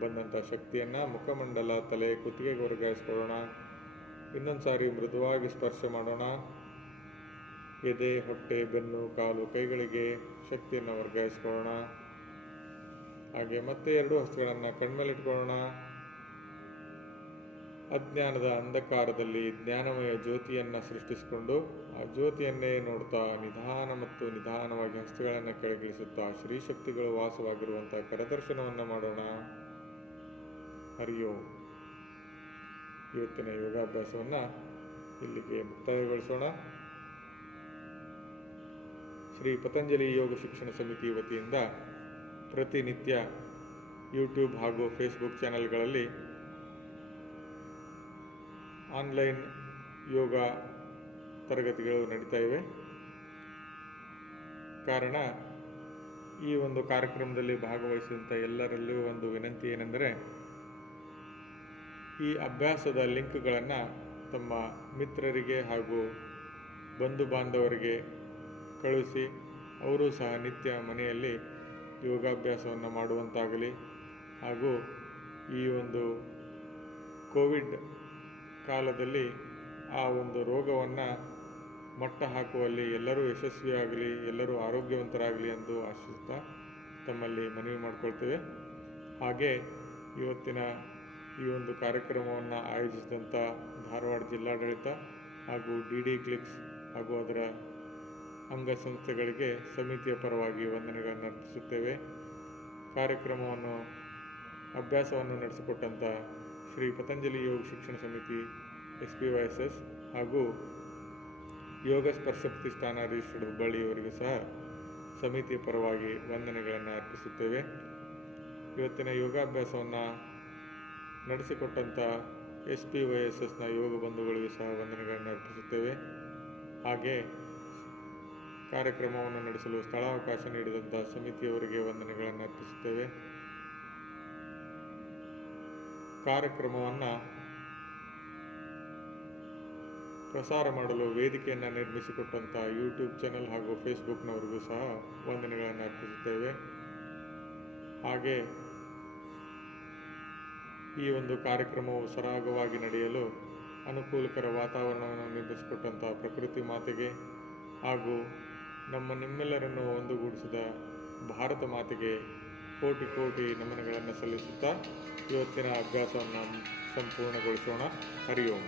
ಬಂದಂಥ ಶಕ್ತಿಯನ್ನು ಮುಖಮಂಡಲ, ತಲೆ, ಕುತ್ತಿಗೆಗೆ ವರ್ಗಾಯಿಸ್ಕೊಳ್ಳೋಣ. ಇನ್ನೊಂದು ಸಾರಿ ಮೃದುವಾಗಿ ಸ್ಪರ್ಶ ಮಾಡೋಣ. ಎದೆ, ಹೊಟ್ಟೆ, ಬೆನ್ನು, ಕಾಲು, ಕೈಗಳಿಗೆ ಶಕ್ತಿಯನ್ನು ವರ್ಗಾಯಿಸ್ಕೊಳ್ಳೋಣ. ಹಾಗೆ ಮತ್ತೆ 2 ಹಸ್ತಗಳನ್ನು ಕಣ್ಮೇಲಿಟ್ಕೊಳ್ಳೋಣ. ಅಜ್ಞಾನದ ಅಂಧಕಾರದಲ್ಲಿ ಜ್ಞಾನಮಯ ಜ್ಯೋತಿಯನ್ನು ಸೃಷ್ಟಿಸಿಕೊಂಡು ಆ ಜ್ಯೋತಿಯನ್ನೇ ನೋಡ್ತಾ ನಿಧಾನವಾಗಿ ಹಸ್ತಗಳನ್ನು ಕೆಳಗಿಳಿಸುತ್ತಾ ಶ್ರೀಶಕ್ತಿಗಳು ವಾಸವಾಗಿರುವಂಥ ಕರದರ್ಶನವನ್ನು ಮಾಡೋಣ. ಹರಿ ಓಂ. ಇವತ್ತಿನ ಯೋಗಾಭ್ಯಾಸವನ್ನು ಇಲ್ಲಿಗೆ ಮುಕ್ತಾಯಗೊಳಿಸೋಣ. ಶ್ರೀ ಪತಂಜಲಿ ಯೋಗ ಶಿಕ್ಷಣ ಸಮಿತಿ ವತಿಯಿಂದ ಪ್ರತಿನಿತ್ಯ ಯೂಟ್ಯೂಬ್ ಹಾಗೂ ಫೇಸ್ಬುಕ್ ಚಾನೆಲ್ಗಳಲ್ಲಿ ಆನ್ಲೈನ್ ಯೋಗ ತರಗತಿಗಳು ನಡೀತಾ ಇವೆ. ಕಾರಣ, ಈ ಒಂದು ಕಾರ್ಯಕ್ರಮದಲ್ಲಿ ಭಾಗವಹಿಸಿದಂಥ ಎಲ್ಲರಲ್ಲೂ ಒಂದು ವಿನಂತಿ ಏನೆಂದರೆ, ಈ ಅಭ್ಯಾಸದ ಲಿಂಕ್ಗಳನ್ನು ತಮ್ಮ ಮಿತ್ರರಿಗೆ ಹಾಗೂ ಬಂಧು ಬಾಂಧವರಿಗೆ ಕಳುಹಿಸಿ ಅವರು ಸಹ ನಿತ್ಯ ಮನೆಯಲ್ಲಿ ಯೋಗಾಭ್ಯಾಸವನ್ನು ಮಾಡುವಂತಾಗಲಿ ಹಾಗೂ ಈ ಒಂದು ಕೋವಿಡ್ ಕಾಲದಲ್ಲಿ ಆ ಒಂದು ರೋಗವನ್ನು ಮಟ್ಟ ಹಾಕುವಲ್ಲಿ ಎಲ್ಲರೂ ಯಶಸ್ವಿಯಾಗಲಿ, ಎಲ್ಲರೂ ಆರೋಗ್ಯವಂತರಾಗಲಿ ಎಂದು ಆಶಿಸುತ್ತಾ ತಮ್ಮಲ್ಲಿ ಮನವಿ ಮಾಡಿಕೊಳ್ತೇವೆ. ಹಾಗೆ ಇವತ್ತಿನ ಈ ಒಂದು ಕಾರ್ಯಕ್ರಮವನ್ನು ಆಯೋಜಿಸಿದಂಥ ಧಾರವಾಡ ಜಿಲ್ಲಾಡಳಿತ ಹಾಗೂ DD ಕ್ಲಿಕ್ಸ್ ಹಾಗೂ ಅದರ ಅಂಗಸಂಸ್ಥೆಗಳಿಗೆ ಸಮಿತಿಯ ಪರವಾಗಿ ವಂದನೆಗಳನ್ನು ಅರ್ಪಿಸುತ್ತೇವೆ. ಅಭ್ಯಾಸವನ್ನು ನಡೆಸಿಕೊಟ್ಟಂಥ ಶ್ರೀ ಪತಂಜಲಿ ಯೋಗ ಶಿಕ್ಷಣ ಸಮಿತಿ SPYSS ಹಾಗೂ ಯೋಗ ಸ್ಪರ್ಶ ಪ್ರತಿಷ್ಠಾನ ರಿಜಿಸ್ಟರ್ಡ್ ಹುಬ್ಬಳ್ಳಿಯವರಿಗೂ ಸಹ ಸಮಿತಿಯ ಪರವಾಗಿ ವಂದನೆಗಳನ್ನು ಅರ್ಪಿಸುತ್ತೇವೆ. ಇವತ್ತಿನ ಯೋಗಾಭ್ಯಾಸವನ್ನು ನಡೆಸಿಕೊಟ್ಟಂಥ SPYSSನ ಯೋಗ ಬಂಧುಗಳಿಗೂ ಸಹ ವಂದನೆಗಳನ್ನು ಅರ್ಪಿಸುತ್ತೇವೆ. ಹಾಗೆ ಕಾರ್ಯಕ್ರಮವನ್ನು ನಡೆಸಲು ಸ್ಥಳಾವಕಾಶ ನೀಡಿದಂಥ ಸಮಿತಿಯವರಿಗೆ ವಂದನೆಗಳನ್ನು ಅರ್ಪಿಸುತ್ತೇವೆ. ಕಾರ್ಯಕ್ರಮವನ್ನು ಪ್ರಸಾರ ಮಾಡಲು ವೇದಿಕೆಯನ್ನು ನಿರ್ಮಿಸಿಕೊಟ್ಟಂಥ ಯೂಟ್ಯೂಬ್ ಚಾನೆಲ್ ಹಾಗೂ ಫೇಸ್ಬುಕ್ನವರಿಗೂ ಸಹ ವಂದನೆಗಳನ್ನು ಅರ್ಪಿಸುತ್ತೇವೆ. ಹಾಗೆ ಈ ಒಂದು ಕಾರ್ಯಕ್ರಮವು ಸರಾಗವಾಗಿ ನಡೆಯಲು ಅನುಕೂಲಕರ ವಾತಾವರಣವನ್ನು ನಿರ್ಮಿಸಿಕೊಟ್ಟಂಥ ಪ್ರಕೃತಿ ಮಾತೆಗೆ ಹಾಗೂ ನಿಮ್ಮೆಲ್ಲರನ್ನು ಒಂದುಗೂಡಿಸಿದ ಭಾರತ ಮಾತೆಗೆ ಕೋಟಿ ಕೋಟಿ ನಮನಗಳನ್ನು ಸಲ್ಲಿಸುತ್ತಾ ಇವತ್ತಿನ ಅಭ್ಯಾಸವನ್ನು ಸಂಪೂರ್ಣಗೊಳಿಸೋಣ. ಹರಿ ಓಂ.